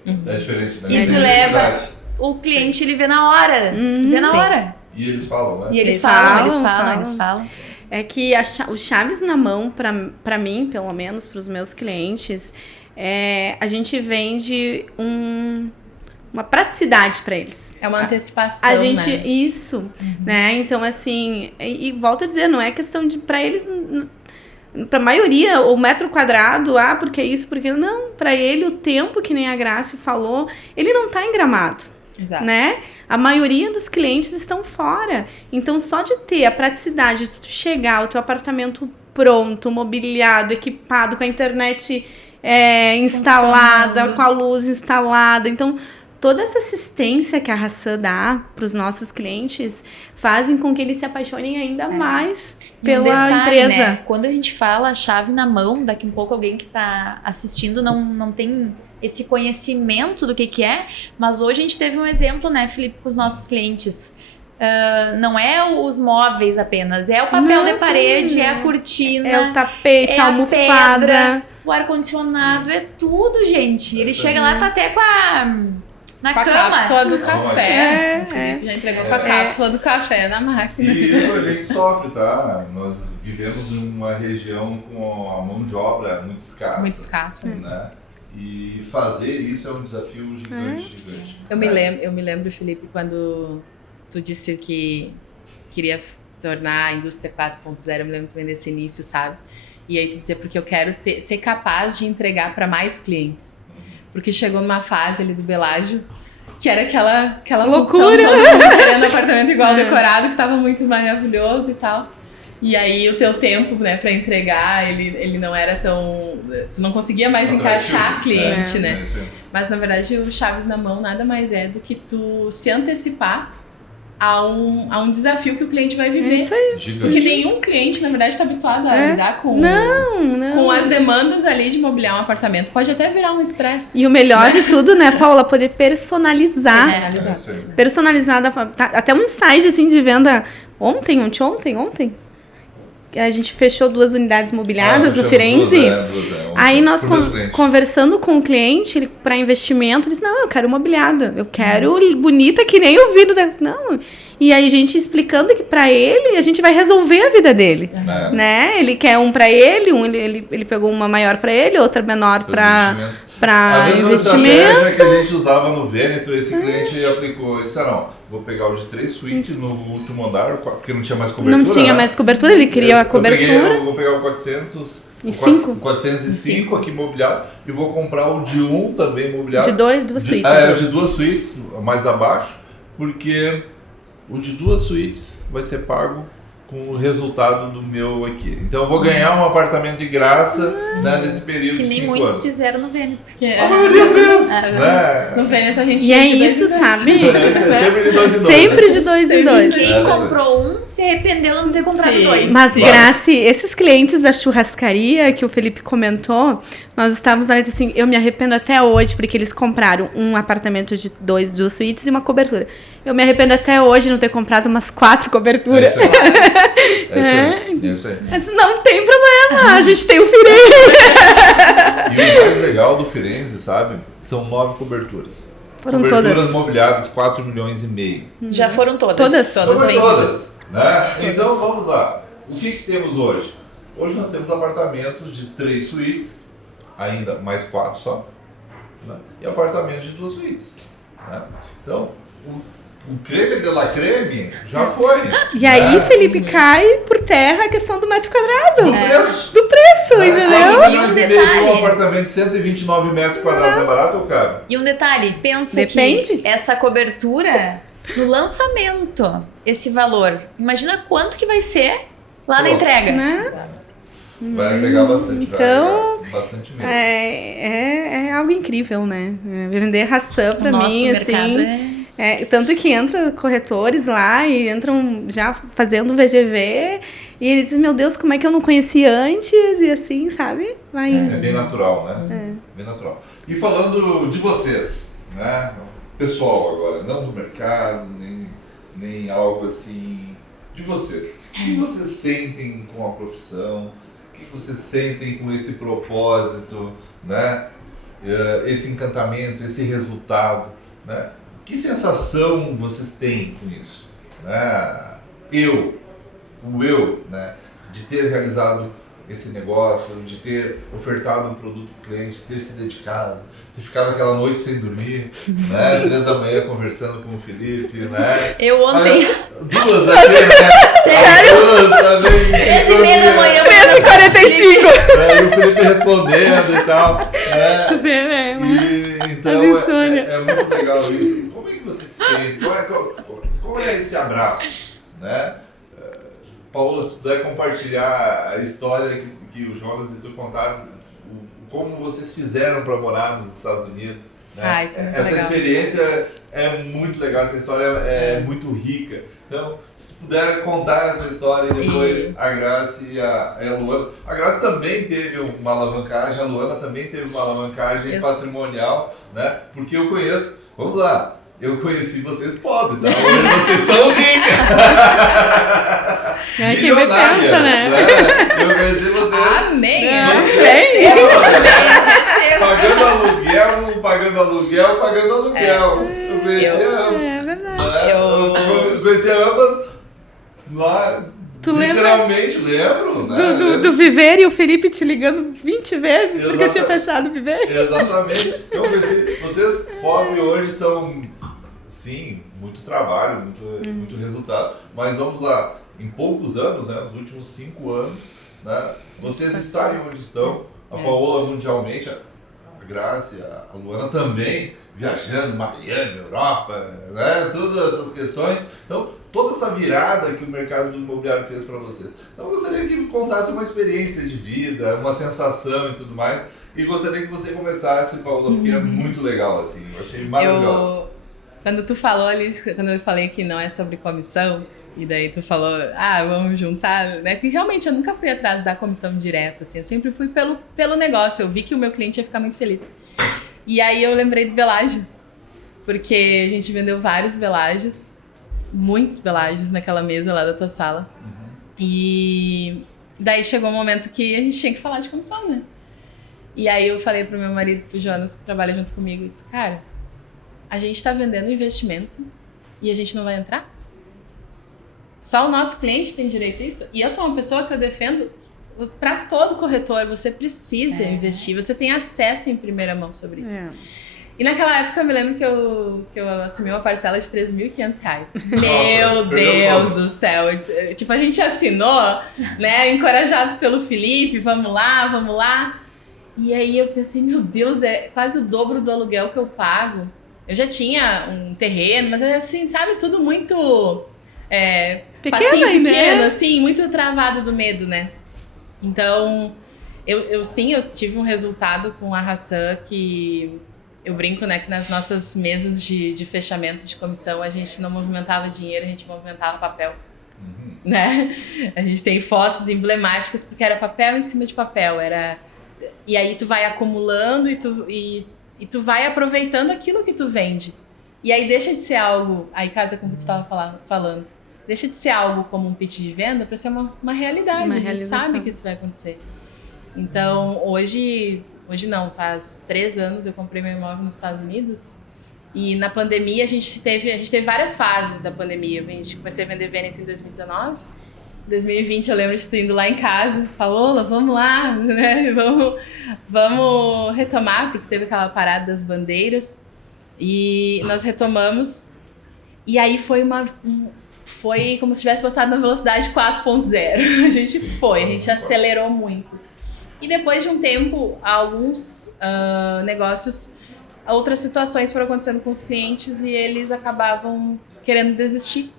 É diferente, né? E tu Tem leva necessidade. o cliente, ele vê na hora. Vê na sim. hora. E eles falam, né? E eles Eles falam. falam. É que o Chaves na mão, pra mim, pelo menos, pros meus clientes, a gente vende uma praticidade para eles. É uma antecipação, A gente, né? isso, né? Então, assim, e volto a dizer, não é questão de, para eles, para a maioria, o metro quadrado, porque isso, porque não, para ele o tempo, que nem a Grace falou, ele não tá em Gramado. Exato. Né? A maioria dos clientes estão fora. Então, só de ter a praticidade de tu chegar, o teu apartamento pronto, mobiliado, equipado, com a internet instalada, com a luz instalada. Então, toda essa assistência que a Hassan dá para os nossos clientes fazem com que eles se apaixonem ainda mais pela empresa. Né? Quando a gente fala chave na mão, daqui um pouco alguém que está assistindo não tem esse conhecimento do que é, mas hoje a gente teve um exemplo, né, Felipe, com os nossos clientes. Não é os móveis apenas, é o papel de parede, é a cortina, é o tapete, é a almofada, pedra, o ar-condicionado, é tudo, gente. Ele chega lá, tá até com a cama. Cápsula do café. É, O Felipe já entregou com a cápsula do café na máquina. E isso a gente sofre, tá? Nós vivemos em uma região com a mão de obra muito escassa. Muito escassa. Né? E fazer isso é um desafio gigante. Eu me lembro, Felipe, quando tu disse que queria tornar a indústria 4.0, eu me lembro também desse início, sabe? E aí tu dizia, porque eu quero ser capaz de entregar para mais clientes. Porque chegou numa fase ali do Belágio, que era aquela loucura, função, todo mundo querendo apartamento igual decorado, que tava muito maravilhoso e tal. E aí o teu tempo, né, para entregar, ele não era tão... Tu não conseguia mais encaixar cliente, né? Mas na verdade o Chaves na mão nada mais é do que tu se antecipar a um desafio que o cliente vai viver. Isso aí. Gigante. Porque nenhum cliente, na verdade, está habituado a lidar com as demandas ali de mobiliar um apartamento. Pode até virar um estresse. E o melhor de tudo, né, Paula, poder personalizar. Personalizar até um site assim de venda ontem. A gente fechou 2 unidades mobiliadas no Firenze. Aí nós conversando com o cliente para investimento, ele disse, não, eu quero mobiliada, eu quero bonita que nem o vidro. Não. E aí a gente explicando que para ele, a gente vai resolver a vida dele. Né? Ele quer um para ele, ele pegou uma maior para ele, outra menor para investimento. A mesma estratégia que a gente usava no Vêneto, esse cliente aplicou. Ele disse, não, vou pegar o de 3 suítes no último andar, porque não tinha mais cobertura. Não tinha mais cobertura, ele queria a cobertura. Eu vou pegar o 405 aqui mobiliado e vou comprar o de 1 também mobiliado. De 2 suítes. O de 2 suítes, mais abaixo, porque o de 2 suítes vai ser pago com o resultado do meu aqui. Então eu vou ganhar um apartamento de graça nesse período de 5 anos. Que nem muitos fizeram no Vêneto. A maioria deles, né? No Vêneto a gente E é isso, sabe? Sempre de 2 em 2. Sempre de 2 em 2. Quem comprou um se arrependeu de não ter comprado 2. Mas, Grace, esses clientes da churrascaria que o Felipe comentou, nós estávamos ali assim, eu me arrependo até hoje, porque eles compraram um apartamento de 2 suítes e uma cobertura. Eu me arrependo até hoje de não ter comprado umas 4 coberturas. É isso aí. Mas não tem problema, a gente tem o Firenze. E o mais legal do Firenze, sabe, são 9 coberturas. Foram coberturas todas. mobiliadas, 4,5 milhões. Já foram todas. Todas vendidas. Todas, né? Então vamos lá. O que temos hoje? Hoje nós temos apartamentos de 3 suítes, ainda mais 4 só, né? E apartamentos de 2 suítes. Né? Então, o creme de la creme já foi. E aí, Felipe, cai por terra a questão do metro quadrado. Do preço, entendeu? E um detalhe. Um apartamento de 129 metros quadrados é barato ou caro? E um detalhe, pensa Depende. que essa cobertura, no lançamento, esse valor, imagina quanto que vai ser lá na entrega. Né? Vai agregar bastante, Então, vai agregar bastante mesmo. É algo incrível, né? Vender ração pra Nosso mim, mercado assim... tanto que entram corretores lá e entram já fazendo VGV e eles dizem, meu Deus, como é que eu não conhecia antes? E assim, sabe? Vai indo. É bem natural, né? Bem natural. E falando de vocês, né? Pessoal agora, não do mercado, nem algo assim, de vocês. O que vocês sentem com a profissão? O que vocês sentem com esse propósito, né? Esse encantamento, esse resultado, né? Que sensação vocês têm com isso? Né? O eu, né? De ter realizado esse negócio, de ter ofertado um produto para o cliente, ter se dedicado, ter ficado aquela noite sem dormir, né? 3 da manhã conversando com o Felipe, né? Eu ontem. 2 aqui, né? Sério? 2 também. 3h30 da manhã. 13h45. E o Felipe respondendo e tal. Né? Tu vê, né? Então As insônias. é muito legal isso. Como é que você se sente? Qual é esse abraço, né? Paola, se puder compartilhar a história que o Jonas e tu contaram, como vocês fizeram para morar nos Estados Unidos. Né? Isso é muito essa legal. experiência é muito legal, essa história é muito rica. Então, se tu puder contar essa história e depois a Graça e a Luana. A Graça também teve uma alavancagem, a Luana também teve uma alavancagem patrimonial, né? Porque eu conheço, vamos lá, eu conheci vocês pobres, tá? Hoje vocês são ricas. Quem me pensa, né? Eu conheci vocês. Amém! Pagando aluguel. Eu conheci ambas. É verdade. Eu conheci ambas lá. Tu lembra? Literalmente, lembro. Né? Do Viver e o Felipe te ligando 20 vezes porque eu tinha Exatamente. fechado o Viver. Exatamente. Eu conheci. Vocês pobres hoje são, sim, muito trabalho, muito resultado. Mas vamos lá, em poucos anos, né, nos últimos 5 anos, né, vocês estarem onde estão, a Paola mundialmente, a Graça, a Luana também, viajando, Miami, Europa, né, todas essas questões. Então, toda essa virada que o mercado do imobiliário fez para vocês. Então, eu gostaria que contasse uma experiência de vida, uma sensação e tudo mais. E gostaria que você começasse, Paola, porque é muito legal, assim. Eu achei maravilhoso. Quando tu falou ali, quando eu falei que não é sobre comissão, e daí tu falou, vamos juntar, né? Porque realmente eu nunca fui atrás da comissão direta, assim. Eu sempre fui pelo negócio. Eu vi que o meu cliente ia ficar muito feliz. E aí eu lembrei do Belágio, porque a gente vendeu vários Belágios, muitos Belágios naquela mesa lá da tua sala. E daí chegou um momento que a gente tinha que falar de comissão, né? E aí eu falei pro meu marido, pro Jonas, que trabalha junto comigo, isso, cara, a gente tá vendendo investimento e a gente não vai entrar? Só o nosso cliente tem direito a isso? E eu sou uma pessoa que eu defendo para todo corretor, você precisa investir, você tem acesso em primeira mão sobre isso. E naquela época eu me lembro que eu assumi uma parcela de R$3.500. Meu Deus do céu! Tipo, a gente assinou, né, encorajados pelo Felipe, vamos lá. E aí eu pensei, meu Deus, é quase o dobro do aluguel que eu pago. Eu já tinha um terreno, mas assim, sabe, tudo muito pequeno, assim, muito travado do medo, né? Então, eu tive um resultado com a Hassan que eu brinco, né, que nas nossas mesas de fechamento de comissão a gente não movimentava dinheiro, a gente movimentava papel, né? A gente tem fotos emblemáticas porque era papel em cima de papel, e aí tu vai acumulando e tu vai aproveitando aquilo que tu vende. E aí deixa de ser algo, aí casa com o que tu estava falando, deixa de ser algo como um pitch de venda para ser uma realidade. A gente sabe que isso vai acontecer. Então, hoje não, faz 3 anos eu comprei meu imóvel nos Estados Unidos e na pandemia a gente teve várias fases da pandemia. A gente comecei a vender Veneto em 2019. Em 2020 eu lembro de tu indo lá em casa, Paola, vamos lá, né? Vamos retomar, porque teve aquela parada das bandeiras e nós retomamos e aí foi como se tivesse botado na velocidade 4.0. A gente acelerou muito. E depois de um tempo, alguns negócios, outras situações foram acontecendo com os clientes e eles acabavam querendo desistir.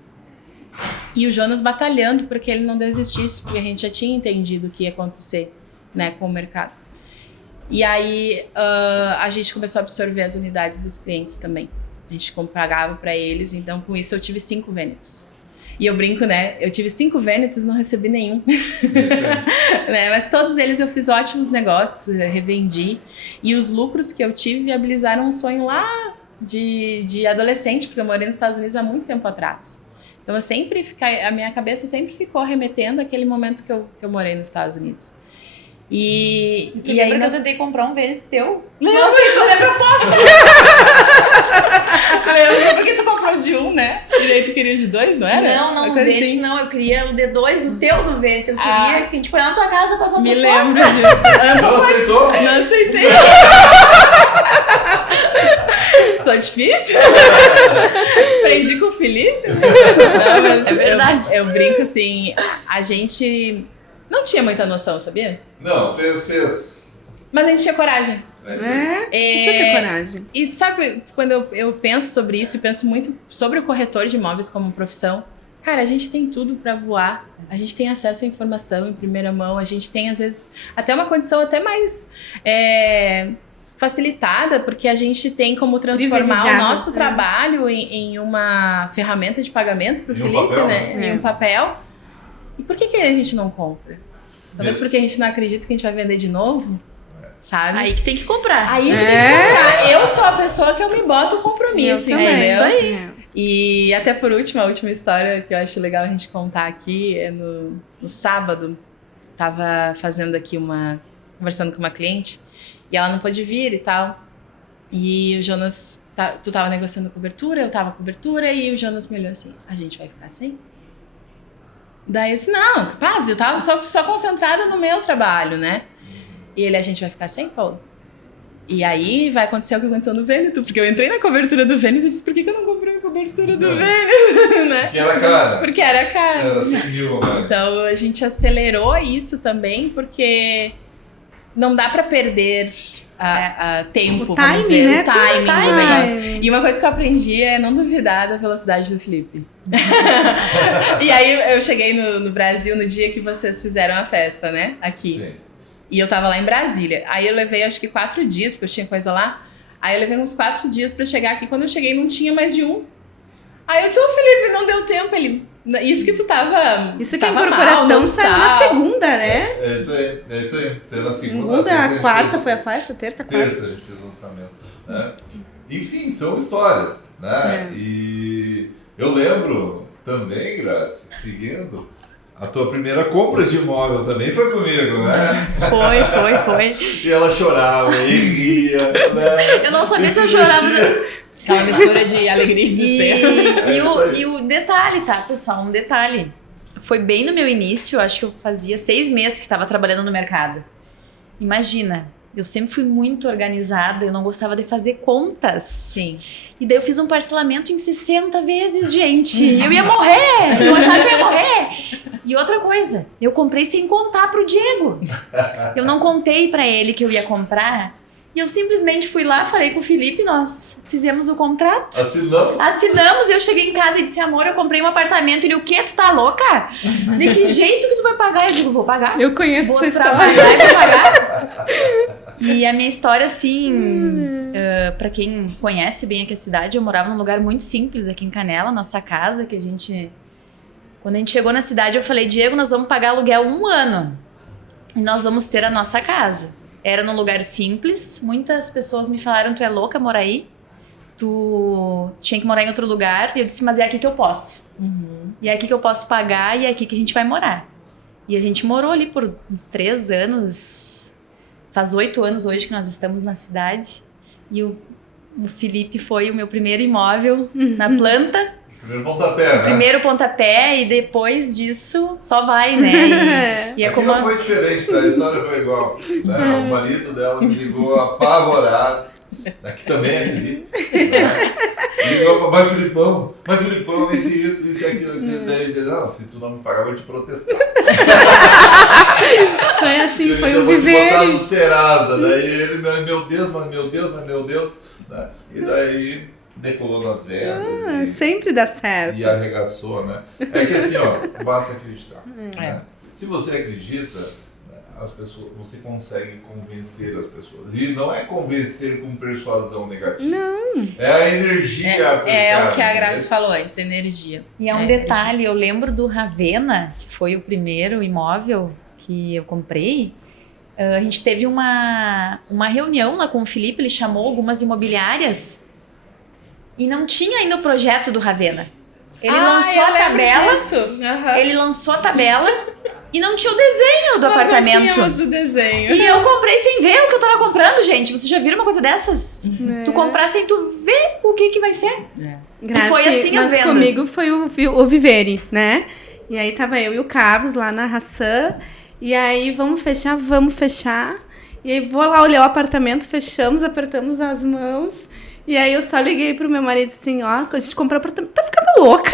E o Jonas batalhando para que ele não desistisse, porque a gente já tinha entendido o que ia acontecer, né, com o mercado. E aí a gente começou a absorver as unidades dos clientes também. A gente pagava para eles, então com isso eu tive 5 Vênetos. E eu brinco, né? Eu tive 5 Vênetos, não recebi nenhum. Né? Mas todos eles eu fiz ótimos negócios, revendi. E os lucros que eu tive viabilizaram um sonho lá de adolescente, porque eu morei nos Estados Unidos há muito tempo atrás. Então a minha cabeça sempre ficou remetendo àquele momento que eu morei nos Estados Unidos. E aí aí eu tentei comprar um Vêneto teu. Não aceitou minha proposta! Lembra? Porque tu comprou de um, né? E aí tu queria de dois, não era? Não, Uma o coisa Vêneto assim. não. Eu queria o D2 do teu do Vêneto. Eu queria que a gente foi lá na tua casa passar uma Me proposta. lembro disso. Não aceitou? Não aceitei. Sou difícil? Aprendi com o Felipe? Não, mas É verdade. Eu brinco assim, a gente não tinha muita noção, sabia? Não, fez. Mas a gente tinha coragem. É isso aí. Isso é coragem. E sabe, quando eu penso sobre isso, eu penso muito sobre o corretor de imóveis como profissão. Cara, a gente tem tudo pra voar. A gente tem acesso à informação em primeira mão. A gente tem, às vezes, até uma condição até mais facilitada, porque a gente tem como transformar o Privilegiado, nosso trabalho em uma ferramenta de pagamento pro Em um Felipe, papel, né? né? Em um papel. E por que a gente não compra? Talvez Mesmo. porque a gente não acredita que a gente vai vender de novo, sabe? Aí que tem que comprar. Aí que tem que comprar. Eu sou a pessoa que eu me boto o compromisso, Eu entendeu? também. isso aí. E até por último, a última história que eu acho legal a gente contar aqui é no sábado. Tava fazendo aqui conversando com uma cliente e ela não pôde vir e tal. E o Jonas, tu tava negociando cobertura, eu tava cobertura e o Jonas me olhou assim, a gente vai ficar sem? Daí eu disse, não, capaz, eu tava só concentrada no meu trabalho, né? E ele, a gente vai ficar sem, Paulo? E aí vai acontecer o que aconteceu no Vêneto, porque eu entrei na cobertura do Vêneto e disse, por que eu não comprei a cobertura do Vêneto, né? Que era cara. Porque era caro. Era 100 mil, mas. Então a gente acelerou isso também, porque não dá pra perder a tempo, O vamos timing, dizer, né? o timing do Tudo negócio. timing. E uma coisa que eu aprendi é não duvidar da velocidade do Felipe. E aí eu cheguei no Brasil no dia que vocês fizeram a festa, né? Aqui. Sim. E eu tava lá em Brasília. Aí eu levei acho que 4 dias, porque eu tinha coisa lá. Aí eu levei uns 4 dias pra chegar aqui. Quando eu cheguei não tinha mais de um. Aí eu disse, ô Felipe, não deu tempo. Ele, isso que tu tava Isso que a tava incorporação mal, no saiu na sal. segunda, né? É isso aí. Saiu na segunda. Segunda, terça, a gente quarta fez- foi a festa, terça, quarta. Terça a gente fez o lançamento. Né? Enfim, são histórias. Né? E eu lembro também, Graça, seguindo, a tua primeira compra de imóvel também foi comigo, né? Foi. E ela chorava e ria. Né? Eu não sabia E se eu se chorava. mexia. Aquela mistura de alegria e desespero. E o detalhe, tá, pessoal? Um detalhe. Foi bem no meu início, acho que eu fazia 6 meses que estava trabalhando no mercado. Imagina, eu sempre fui muito organizada, eu não gostava de fazer contas. Sim. E daí eu fiz um parcelamento em 60 vezes, gente. Eu ia morrer! Eu achava que eu ia morrer! E outra coisa, eu comprei sem contar pro Diego. Eu não contei pra ele que eu ia comprar. E eu simplesmente fui lá, falei com o Felipe, nós fizemos o contrato. Assinamos e eu cheguei em casa e disse, amor, eu comprei um apartamento. Ele, o quê? Tu tá louca? De que jeito que tu vai pagar? Eu digo, vou pagar. Eu conheço Vou essa história. trabalhar e vou pagar. E a minha história, assim, pra quem conhece bem aqui a cidade, eu morava num lugar muito simples aqui em Canela, nossa casa, que a gente... Quando a gente chegou na cidade, eu falei, Diego, nós vamos pagar aluguel 1 ano. E nós vamos ter a nossa casa. Era num lugar simples. Muitas pessoas me falaram, tu é louca morar aí? Tu tinha que morar em outro lugar. E eu disse, mas é aqui que eu posso. E é aqui que eu posso pagar e é aqui que a gente vai morar. E a gente morou ali por uns 3 anos. Faz 8 anos hoje que nós estamos na cidade. E o Felipe foi o meu primeiro imóvel na planta. Primeiro pontapé, né? Primeiro pontapé e depois disso só vai, né? E é Aqui como... não foi diferente, tá? A história foi igual. Né? O marido dela me ligou apavorado. Aqui também é Felipe. Né? Ligou para Mas Filipão, isso e aquilo. Daí dizia, não, se tu não me pagar, eu vou te protestar. Foi assim, foi Eu um vou te botar viver. no Serasa. Daí ele, meu Deus. Né? E daí decolou nas vendas. Sempre dá certo. E arregaçou, né? É que assim, ó, basta acreditar. Né? Se você acredita, né, as pessoas, você consegue convencer as pessoas. E não é convencer com persuasão negativa. Não. É a energia É aplicada, o que a né? Graça falou antes, energia. E é um detalhe, eu lembro do Ravena, que foi o primeiro imóvel que eu comprei. A gente teve uma reunião lá com o Felipe, ele chamou algumas imobiliárias e não tinha ainda o projeto do Ravena. Ele lançou a tabela. Ele Ele lançou a tabela E não tinha o desenho do Nós não apartamento. tínhamos o desenho. E eu comprei sem ver o que eu tava comprando, gente. Vocês já viram uma coisa dessas? Tu comprar sem tu ver o que vai ser. Graças, E foi assim as mas vendas. comigo foi o Vivere, né? E aí tava eu e o Carlos lá na Hassan. E aí, vamos fechar. E aí, vou lá olhar o apartamento, fechamos, apertamos as mãos. E aí, eu só liguei pro meu marido assim, ó, a gente comprou apartamento. Tá ficando louca?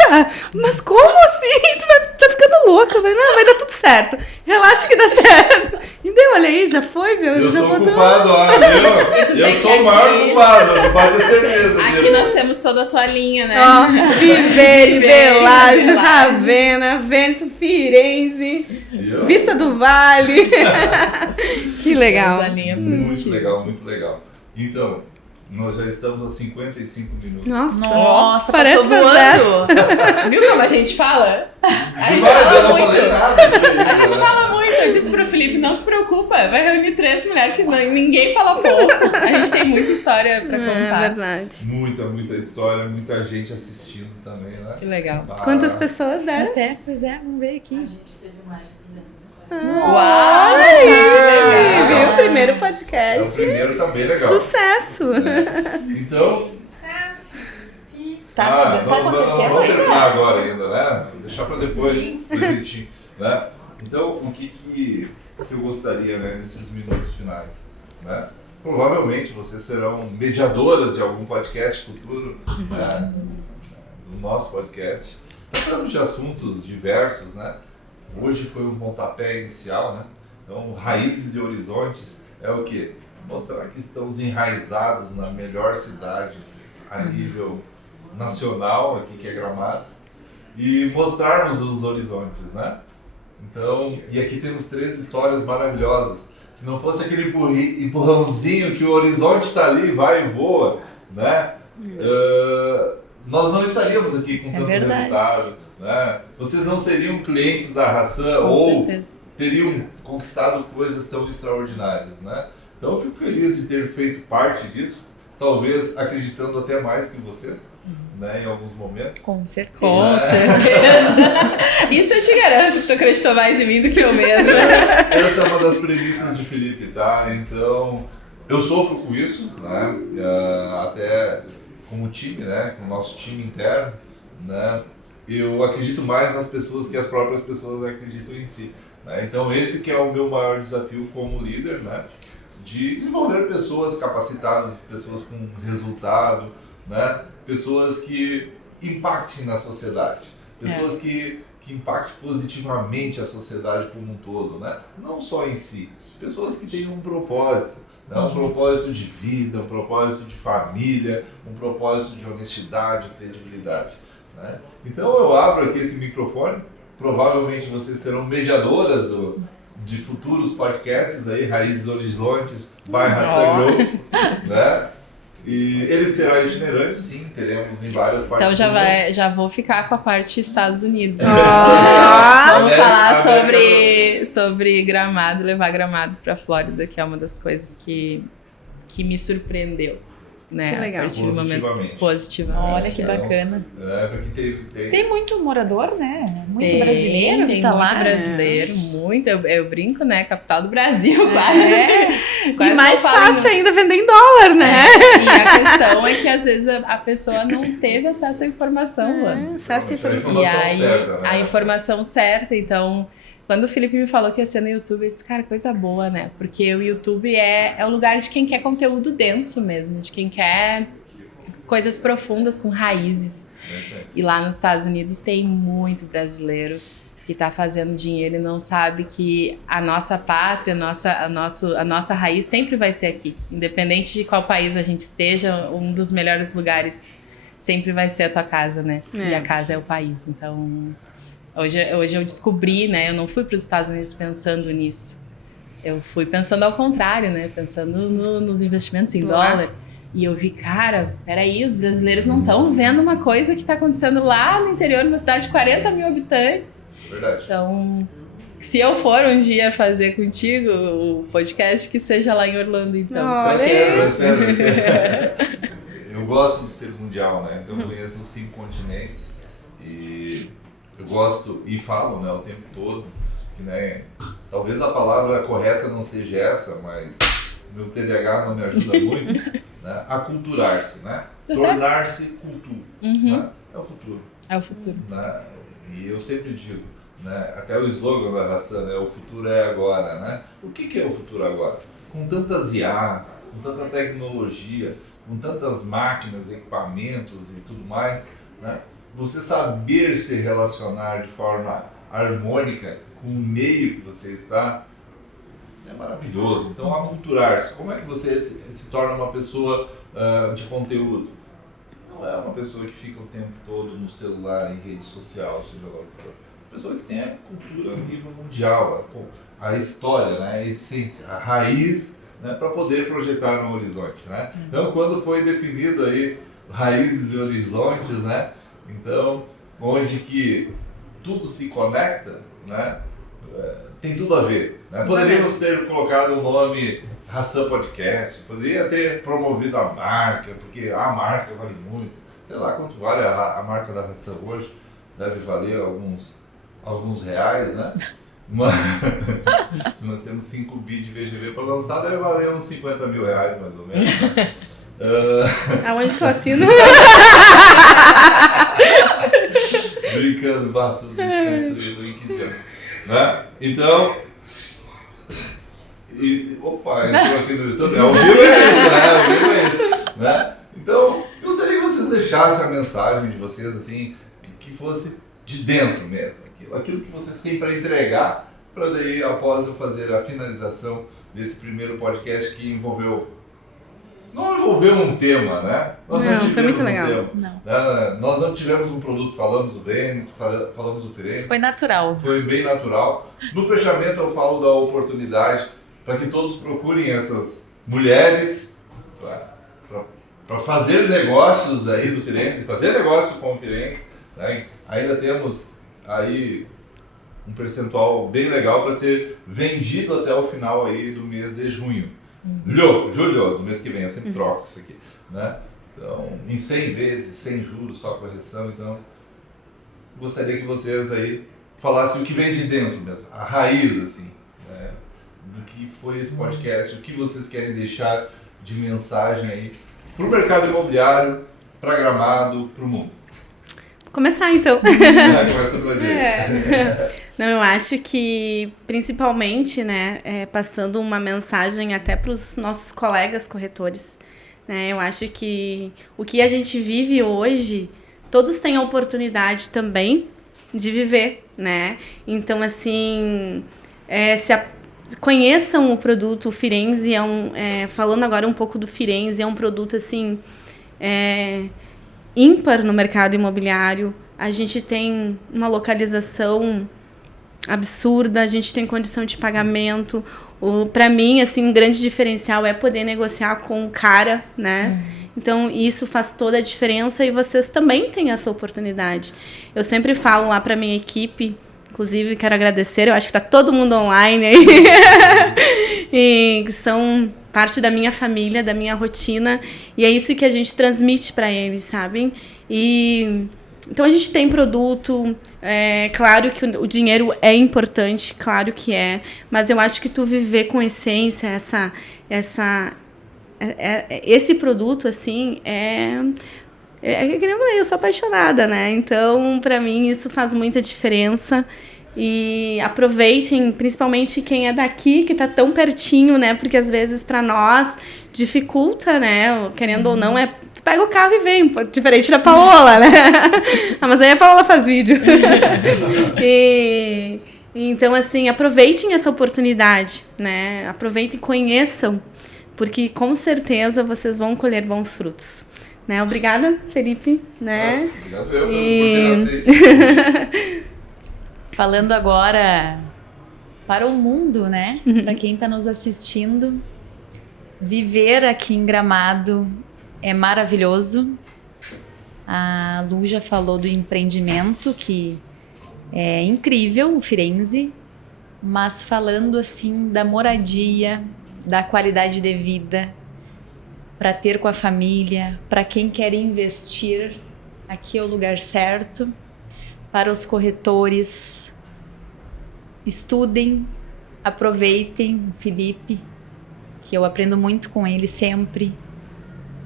Mas como assim? Tá ficando louca? Eu falei, não, vai dar tudo certo. Relaxa que dá certo. E daí, olha aí, já foi, viu? Eu já sou botou. culpado, eu sou o maior culpado, você pode ter certeza Aqui disso. nós temos toda a tua linha, né? Ó, Vivere, Belágio, Belágio. Ravena, Vêneto, Firenze, Viu? Vista do Vale. Que legal. Temos a linha Muito produtiva. legal, muito legal. Então, nós já estamos a 55 minutos. Nossa, parece passou fazer voando. Viu como a gente fala? A gente Mas eu fala não falei muito. nada. A gente fala muito. Eu disse pro Felipe, não se preocupa, vai reunir 3 mulheres que ninguém fala pouco. A gente tem muita história pra É contar. verdade. Muita história, muita gente assistindo também, né? Que legal. Ah, Quantas pessoas deram? Até, pois é, vamos ver aqui. A gente teve mais de 250. Uau! Olha aí, legal. viu? Primeiro É, o podcast. primeiro tá bem legal. Sucesso. Então, Tá, tá acontecendo vamos terminar ainda? agora ainda, né? Vou deixar para depois, direitinho, né? Então, o que eu gostaria, né, nesses minutos finais, né? Provavelmente vocês serão mediadoras de algum podcast futuro, né, do nosso podcast, tratando de assuntos diversos, né? Hoje foi um pontapé inicial, né? Então, raízes e horizontes é o quê? Mostrar que estamos enraizados na melhor cidade a nível nacional, aqui que é Gramado, e mostrarmos os horizontes, né? Então, e aqui temos 3 histórias maravilhosas. Se não fosse aquele empurrãozinho que o horizonte está ali, vai e voa, né? Nós não estaríamos aqui com tanto verdade. resultado, né? Vocês não seriam clientes da Hassan Com ou certeza. teriam conquistado coisas tão extraordinárias, né? Então eu fico feliz de ter feito parte disso, talvez acreditando até mais que vocês, né, em alguns momentos. Com certeza. Com certeza. Isso eu te garanto que tu acreditou mais em mim do que eu mesma. Essa é uma das premissas de Felipe, tá? Então, eu sofro com isso, né? Até com o time, né? Com o nosso time interno, né? Eu acredito mais nas pessoas que as próprias pessoas acreditam em si, né? Então, esse que é o meu maior desafio como líder, né? De desenvolver pessoas capacitadas, pessoas com resultado, né? Pessoas que impactem na sociedade, pessoas que impactem positivamente a sociedade como um todo, né? Não só em si, pessoas que tenham um propósito, né? Um propósito de vida, um propósito de família, um propósito de honestidade, credibilidade, né? Então eu abro aqui esse microfone, provavelmente vocês serão mediadoras de futuros podcasts aí, Raízes Horizontes, by Hassan Group, né? E ele será itinerante, sim, teremos em várias partes. Então do mundo. já vou ficar com a parte Estados Unidos. Ah, Vamos América- falar América sobre Gramado, levar Gramado pra Flórida, que é uma das coisas que me surpreendeu. Né? Que legal. A partir do momento Positivamente. positivamente. Olha que Então, bacana. Porque tem Tem muito morador, né? Muito Tem, brasileiro que tem tá muito lá. brasileiro, muito. Eu brinco, né? Capital do Brasil, quase. E Quase mais não falo fácil ainda vender em dólar, né? E a questão é que às vezes a pessoa não teve acesso à informação lá. Acesso à informação. E informação aí, certa, né? a informação certa, então, quando o Felipe me falou que ia ser no YouTube, eu disse, cara, coisa boa, né? Porque o YouTube é o lugar de quem quer conteúdo denso mesmo, de quem quer coisas profundas com raízes. E lá nos Estados Unidos tem muito brasileiro que está fazendo dinheiro e não sabe que a nossa pátria, a nossa raiz sempre vai ser aqui. Independente de qual país a gente esteja, um dos melhores lugares sempre vai ser a tua casa, né? É. E a casa é o país. Então, hoje eu descobri, né? Eu não fui para os Estados Unidos pensando nisso. Eu fui pensando ao contrário, né? Pensando nos investimentos em dólar. E eu vi, cara, peraí, os brasileiros não estão vendo uma coisa que está acontecendo lá no interior, numa cidade de 40 mil habitantes. Verdade. Então, se eu for um dia fazer contigo o podcast, que seja lá em Orlando, então. Olha É sério. Eu gosto de ser mundial, né? Então eu conheço os 5 continentes e eu gosto e falo, né, o tempo todo que, né, talvez a palavra correta não seja essa, mas meu TDAH não me ajuda muito, né? Aculturar-se, né? Tornar-se cultura, né? É o futuro. É o futuro. Né? E eu sempre digo, né, até o slogan da Hassan, né, o futuro é agora, né? O que é o futuro agora? Com tantas IAs, com tanta tecnologia, com tantas máquinas, equipamentos e tudo mais, né? Você saber se relacionar de forma harmônica com o meio que você está é maravilhoso. Então, aculturar-se. Como é que você se torna uma pessoa de conteúdo? Não é uma pessoa que fica o tempo todo no celular, em rede social, seja lá o que for. Uma pessoa que tem a cultura a nível mundial, a história, né, a essência, a raiz, né, para poder projetar no horizonte, né? Então, quando foi definido aí raízes e horizontes, né? Então, onde que tudo se conecta, né? Tem tudo a ver, né? Poderíamos ter colocado o nome Hassan Podcast, poderia ter promovido a marca, porque a marca vale muito. Sei lá quanto vale a marca da Hassan hoje, deve valer alguns reais, né? Mas nós temos 5 bi de VGV para lançar, deve valer uns 50 mil reais mais ou menos. Né? Aonde que eu assino? Brincando, tudo desconstruído em 15 anos. Né? Então, opa, entrou aqui no YouTube. Ao vivo é isso, né? Ao vivo é isso. Né? Então, eu gostaria que vocês deixassem a mensagem de vocês, assim, que fosse de dentro mesmo. Aquilo que vocês têm para entregar, para daí, após eu fazer a finalização desse primeiro podcast que não envolveu um tema, né? Nós não foi muito um legal. Tema, nós não tivemos um produto, falamos do Vêneto, falamos do Firenze. Foi natural. Foi bem natural. No fechamento eu falo da oportunidade para que todos procurem essas mulheres para fazer negócios aí do Firenze, fazer negócio com o Firenze. Né? Ainda temos aí um percentual bem legal para ser vendido até o final aí do mês de junho. Julho, do mês que vem, eu sempre troco isso aqui, né? Então, em 100 vezes, sem juros, só correção. Então, gostaria que vocês aí falassem o que vem de dentro mesmo, a raiz, assim, né? Do que foi esse podcast, o que vocês querem deixar de mensagem aí para o mercado imobiliário, para Gramado, para o mundo. Começar então. Começa pela gente. Não, eu acho que principalmente, né, passando uma mensagem até para os nossos colegas corretores, né, eu acho que o que a gente vive hoje, todos têm a oportunidade também de viver, né, então assim, conheçam o produto. O Firenze falando agora um pouco do Firenze, é um produto assim, ímpar no mercado imobiliário. A gente tem uma localização absurda, a gente tem condição de pagamento. Para mim, assim, um grande diferencial é poder negociar com o cara, né? Então, isso faz toda a diferença e vocês também têm essa oportunidade. Eu sempre falo lá para minha equipe, inclusive quero agradecer, eu acho que está todo mundo online aí, e que são parte da minha família, da minha rotina, e é isso que a gente transmite para eles, sabem? Então a gente tem produto, claro que o dinheiro é importante, claro que é, mas eu acho que tu viver com essência, esse produto, assim, que nem eu falei, eu sou apaixonada, né? Então, para mim, isso faz muita diferença. E aproveitem, principalmente quem é daqui, que tá tão pertinho, né? Porque às vezes para nós dificulta, né? Querendo ou não, tu pega o carro e vem, diferente da Paola, né? Mas aí a Paola faz vídeo. Então, assim, aproveitem essa oportunidade, né? Aproveitem e conheçam, porque com certeza vocês vão colher bons frutos. Né? Obrigada, Felipe. Né? Nossa, obrigado eu por ter aceito. Falando agora para o mundo, né? Para quem está nos assistindo, viver aqui em Gramado é maravilhoso. A Lu já falou do empreendimento, que é incrível, o Firenze, mas falando assim da moradia, da qualidade de vida, para ter com a família, para quem quer investir, aqui é o lugar certo. Para os corretores, estudem, aproveitem o Felipe, que eu aprendo muito com ele sempre.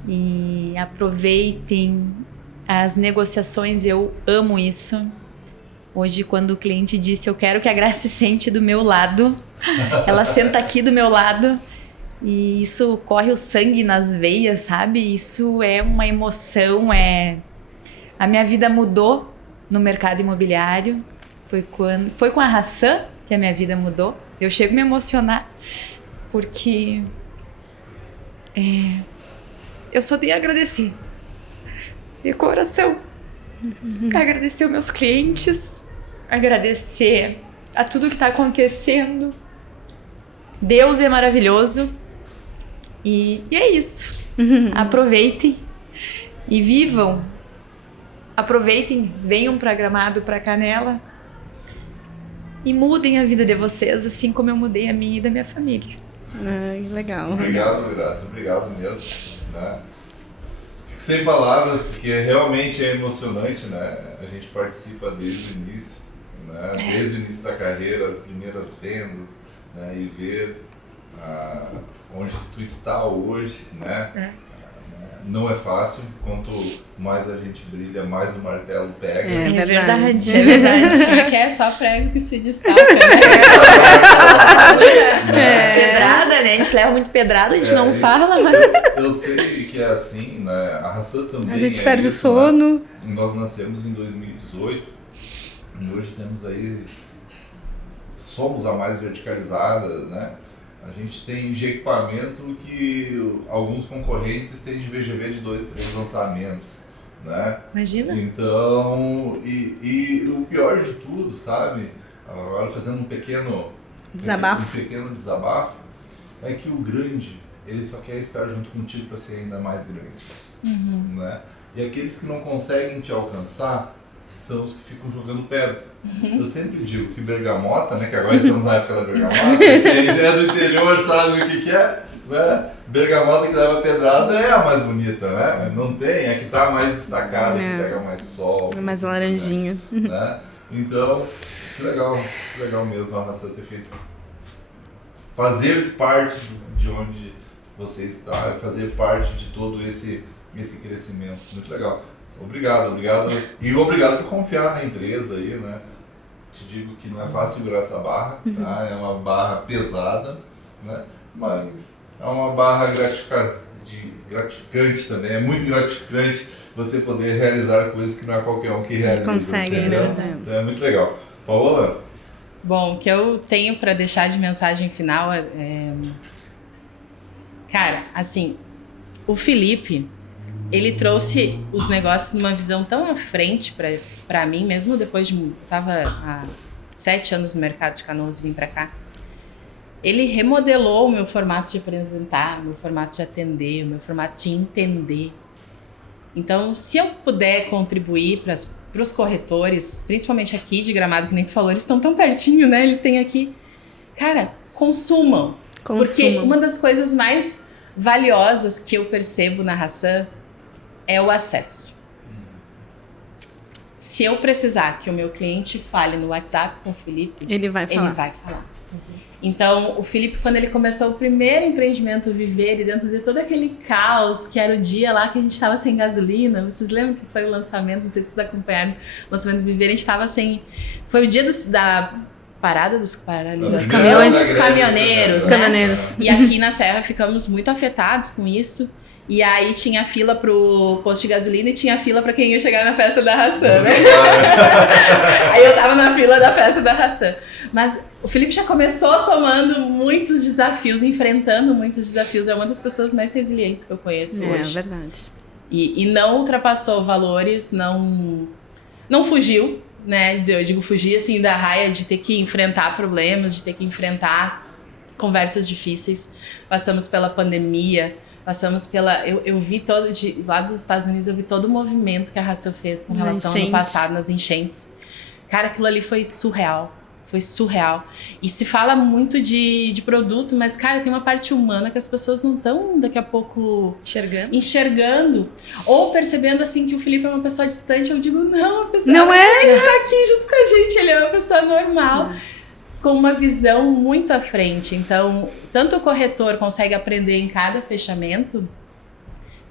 E aproveitem as negociações, eu amo isso. Hoje, quando o cliente disse, eu quero que a Grace sente do meu lado, ela senta aqui do meu lado e isso corre o sangue nas veias, sabe? Isso é uma emoção, A minha vida mudou no mercado imobiliário. Foi com a Hassan que a minha vida mudou. Eu chego a me emocionar porque eu só tenho a agradecer. De coração. Agradecer aos meus clientes, agradecer a tudo que está acontecendo. Deus é maravilhoso. E é isso. Aproveitem e vivam. Aproveitem, venham para Gramado, para Canela e mudem a vida de vocês, assim como eu mudei a minha e da minha família. Ai, legal. Obrigado, Graça. Obrigado mesmo. Né? Fico sem palavras, porque realmente é emocionante, né? A gente participa desde o início, né? Desde o início da carreira, as primeiras vendas, né? E ver onde tu está hoje, né? Não é fácil. Quanto mais a gente brilha, mais o martelo pega. É verdade. É verdade. Que é só prego que se destaca, né? Pedrada, né? A gente leva muito pedrada, a gente não fala, mas... Eu sei que é assim, né? A Hassan também. A gente é perde isso, sono. Né? Nós nascemos em 2018 e hoje temos aí... Somos a mais verticalizada, né? A gente tem de equipamento que alguns concorrentes têm de VGV de 2, 3 lançamentos, né? Imagina. Então, e o pior de tudo, sabe? Agora fazendo um pequeno Desabafo. É que o grande, ele só quer estar junto contigo para ser ainda mais grande, né? E aqueles que não conseguem te alcançar são os que ficam jogando pedra. Eu sempre digo que bergamota, né, que agora estamos na época da bergamota, quem é do interior sabe o que é, né? Bergamota que leva pedrada é a mais bonita, né? Não tem, é que está mais destacada, que pega mais sol. É mais laranjinha. Né? Então, que legal mesmo a Hassan ter feito. Fazer parte de onde você está, fazer parte de todo esse crescimento. Muito legal. Obrigado. E obrigado por confiar na empresa aí, né? Te digo que não é fácil segurar essa barra, tá? É uma barra pesada, né? Mas é uma barra gratificante também. É muito gratificante você poder realizar coisas que não é qualquer um que realiza. Consegue, entendeu? né? Então é muito legal. Paola? Bom, o que eu tenho para deixar de mensagem final cara, assim, o Felipe, ele trouxe os negócios numa visão tão à frente para mim, mesmo depois de... Tava há 7 anos no mercado de Canoas e vim para cá. Ele remodelou o meu formato de apresentar, o meu formato de atender, o meu formato de entender. Então, se eu puder contribuir para os corretores, principalmente aqui de Gramado, que nem tu falou, eles estão tão pertinho, né? Eles têm aqui. Cara, consumam. Porque uma das coisas mais valiosas que eu percebo na Hassan é o acesso. Se eu precisar que o meu cliente fale no WhatsApp com o Felipe, ele vai falar. Então, o Felipe, quando ele começou o primeiro empreendimento, o Viver, e dentro de todo aquele caos, que era o dia lá que a gente estava sem gasolina, vocês lembram que foi o lançamento, não sei se vocês acompanharam o lançamento do Viver, a gente estava sem... Foi o dia da parada dos paralisações, dos caminhoneiros, né? Caminhoneiros. E aqui na Serra ficamos muito afetados com isso. E aí tinha fila pro posto de gasolina e tinha fila pra quem ia chegar na festa da Hassan, né? Aí eu tava na fila da festa da Hassan. Mas o Felipe já começou tomando muitos desafios, enfrentando muitos desafios. É uma das pessoas mais resilientes que eu conheço hoje. É verdade. E não ultrapassou valores, não fugiu, né? Eu digo fugir, assim, da raia de ter que enfrentar problemas, de ter que enfrentar conversas difíceis. Passamos pela pandemia, passamos pela... Eu vi lá dos Estados Unidos, eu vi todo o movimento que a Hassan fez com relação ao ano passado, nas enchentes. Cara, aquilo ali foi surreal. Foi surreal. E se fala muito de produto, mas, cara, tem uma parte humana que as pessoas não estão, daqui a pouco... Enxergando. Ou percebendo, assim, que o Felipe é uma pessoa distante. Eu digo, não, a pessoa... Não é? Ele tá aqui junto com a gente, ele é uma pessoa normal. com uma visão muito à frente. Então, tanto o corretor consegue aprender em cada fechamento,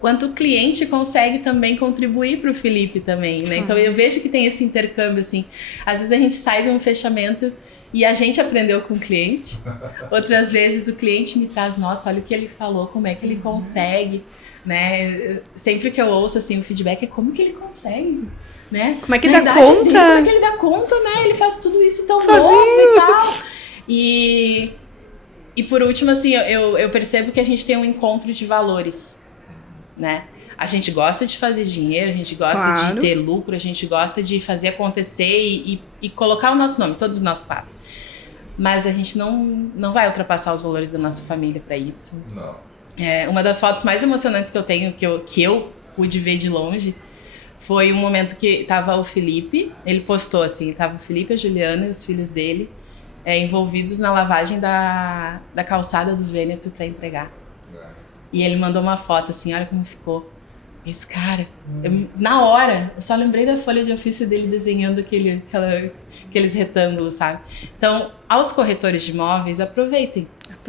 quanto o cliente consegue também contribuir para o Felipe também, né? Então, eu vejo que tem esse intercâmbio, assim. Às vezes a gente sai de um fechamento e a gente aprendeu com o cliente. Outras vezes o cliente me traz, nossa, olha o que ele falou, como é que ele consegue, né? Sempre que eu ouço, assim, o feedback é como que ele consegue, né? Como é que Na dá idade conta? dele, como é que ele dá conta, né? Ele faz tudo isso tão Sozinho. novo e tal. E por último, assim, eu percebo que a gente tem um encontro de valores, né? A gente gosta de fazer dinheiro, a gente gosta de Claro. ter lucro, a gente gosta de fazer acontecer e colocar o nosso nome, todos os nossos quadros. Mas a gente não vai ultrapassar os valores da nossa família para isso. Não. Uma das fotos mais emocionantes que eu tenho, que eu pude ver de longe, foi um momento que tava o Felipe, ele postou assim, tava o Felipe, a Juliana e os filhos dele envolvidos na lavagem da calçada do Vêneto para entregar. E ele mandou uma foto assim, olha como ficou. Esse cara, na hora, eu só lembrei da folha de ofício dele desenhando aqueles retângulos, sabe? Então, aos corretores de imóveis, aproveitem.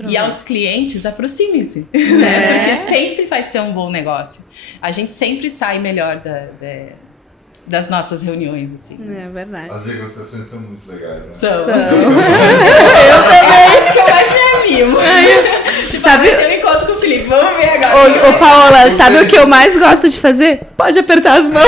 E aos clientes, aproxime-se, né? Porque sempre vai ser um bom negócio. A gente sempre sai melhor das nossas reuniões, assim. É verdade. As negociações são muito legais, né? São. Eu É onde que eu mais me animo. Tipo, Sabe- eu encontro com o Felipe, vamos ver agora. Ô, Paola, sabe o que eu mais gosto de fazer? Pode apertar as mãos.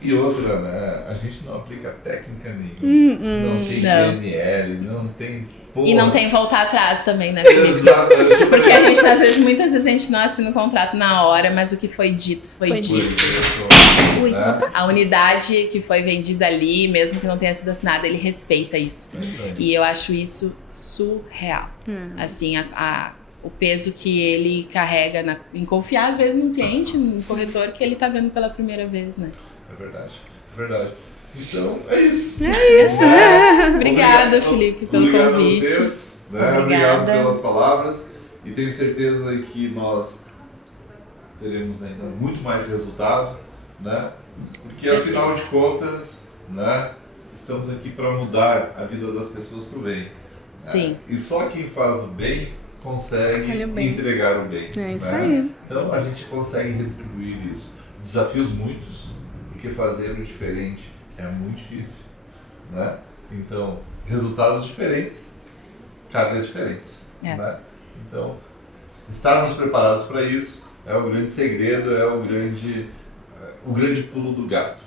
E outra, né? A gente não aplica técnica nenhuma. Não tem Não. PNL, não tem porra. E não tem voltar atrás também, né, Felipe? Exato. Porque a gente, muitas vezes a gente não assina o contrato na hora, mas o que foi dito, foi dito. Ui, Né? A unidade que foi vendida ali, mesmo que não tenha sido assinada, ele respeita isso. E eu acho isso surreal. Assim, o peso que ele carrega em confiar, às vezes, num cliente, num corretor que ele tá vendo pela primeira vez, né? É verdade, é verdade. Então, é isso. Obrigada, Felipe, pelo Obrigado convite. a vocês, né? Obrigada. Obrigado pelas palavras. E tenho certeza que nós teremos ainda muito mais resultado, né? Porque, Certeza. afinal de contas, né? Estamos aqui para mudar a vida das pessoas para o bem. né? Sim. E só quem faz o bem consegue Olha o bem. entregar o bem. É isso né? aí. Então a gente consegue retribuir isso. Desafios muitos, porque fazer o diferente é muito difícil, né? Então, resultados diferentes, cargas diferentes, né? Então, estarmos preparados para isso é o grande segredo, é o grande pulo do gato.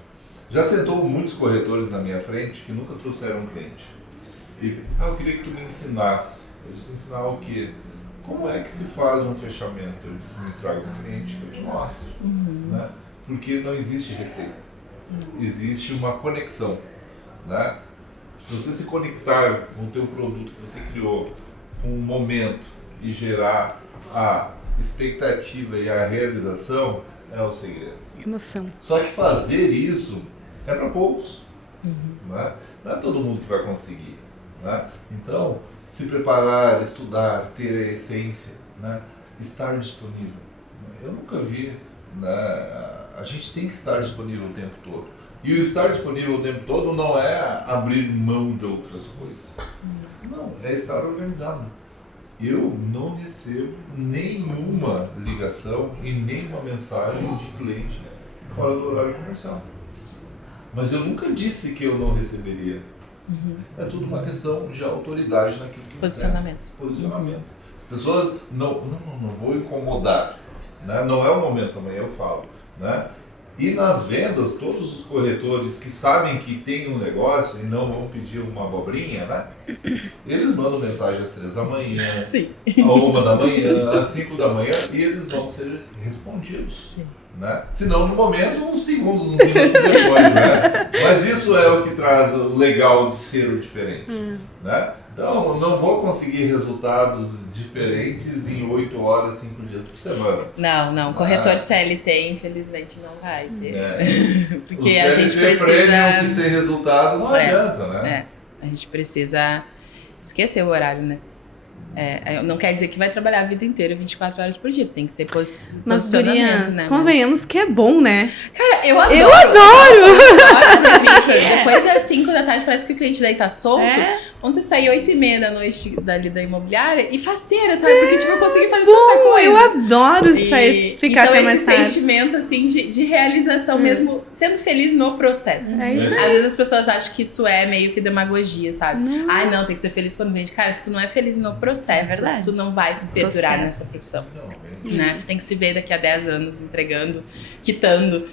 Já sentou muitos corretores na minha frente que nunca trouxeram um cliente. E, eu queria que tu me ensinasse. Eu disse, ensinar o quê? Como é que se faz um fechamento? Eu disse, me traga um cliente que eu te mostro. Né? Porque não existe receita. Existe uma conexão. Né? Se você se conectar com o teu produto que você criou, com o momento e gerar a expectativa e a realização, é o segredo. Emoção. Só que fazer isso é para poucos. Né? Não é todo mundo que vai conseguir. Né? Então, se preparar, estudar, ter a essência, né? Estar disponível. Eu nunca vi, né? A gente tem que estar disponível o tempo todo. E o estar disponível o tempo todo não é abrir mão de outras coisas. Não, é estar organizado. Eu não recebo nenhuma ligação e nenhuma mensagem de cliente fora do horário comercial. Mas eu nunca disse que eu não receberia. É tudo uma questão de autoridade naquilo que Posicionamento. Posicionamento. As pessoas não vou incomodar. Né? Não é o momento, amanhã eu falo. Né? E nas vendas, todos os corretores que sabem que tem um negócio e não vão pedir uma abobrinha, né? Eles mandam mensagem às 3 da manhã, Sim. às 1 da manhã, às 5 da manhã e eles vão ser respondidos. Sim. Né? Se não no momento, uns segundos, uns minutos depois. Né? Mas isso é o que traz o legal de ser o diferente. Né? Então, eu não vou conseguir resultados diferentes em 8 horas, 5 dias por semana. Não. Corretor CLT, infelizmente, não vai ter. Porque O a gente CLT premium que precisa. sem resultado não adianta, né? A gente precisa esquecer o horário, né? Não quer dizer que vai trabalhar a vida inteira 24 horas por dia. Tem que ter Mas, posicionamento, gurias, né? convenhamos que é bom, né? Cara, eu adoro! Eu adoro! Depois das 5 da tarde, parece que o cliente daí tá solto. É. Ontem eu saí 8h30 da noite dali da imobiliária e faceira, sabe? Porque, tipo, eu consegui fazer tanta coisa. Eu adoro sair, ficar então, até mais esse tarde. sentimento, assim, de realização mesmo, sendo feliz no processo. É isso Às vezes as pessoas acham que isso é meio que demagogia, sabe? Ai, não, tem que ser feliz quando vende. Cara, se tu não é feliz no processo, tu não vai perdurar nessa profissão. Né? Tu tem que se ver daqui a 10 anos entregando, quitando,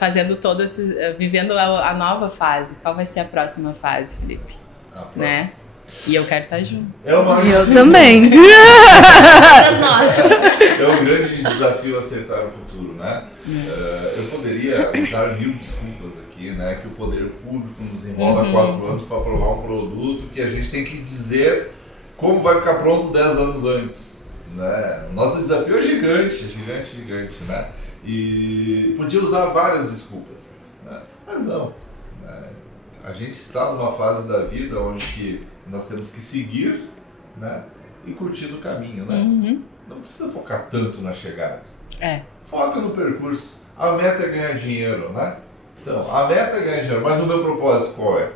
fazendo todo esse... vivendo a nova fase. Qual vai ser a próxima fase, Felipe? Né? E eu quero estar junto. Eu também. Todas nós. É um grande desafio acertar o futuro, né? Eu poderia usar 1000 desculpas aqui, né? Que o poder público nos enrola há 4 anos para aprovar um produto que a gente tem que dizer como vai ficar pronto 10 anos antes, né? Nosso desafio é gigante, né? E podia usar várias desculpas, né? Mas não. Né? A gente está numa fase da vida onde nós temos que seguir, né? E curtir o caminho, né? Não precisa focar tanto na chegada. Foca no percurso. A meta é ganhar dinheiro, né? Então, a meta é ganhar dinheiro, mas o meu propósito qual é?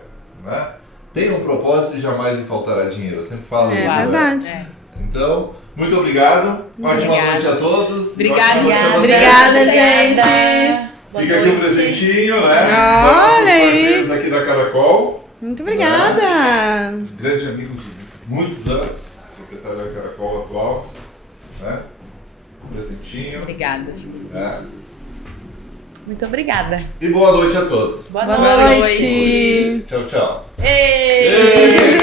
Né? Tenha um propósito e jamais lhe faltará dinheiro. Eu sempre falo isso. É verdade. Então, muito obrigado. Ótima noite a todos. Obrigada, Obrigada, gente. Fica aqui um presentinho, né? Olha aí. Parceiros aqui da Caracol. Muito obrigada. Grande amigo de muitos anos, proprietário da Caracol atual, né? Um presentinho. Obrigada. Muito obrigada. E boa noite a todos. Boa Boa noite. Tchau, tchau. Ei!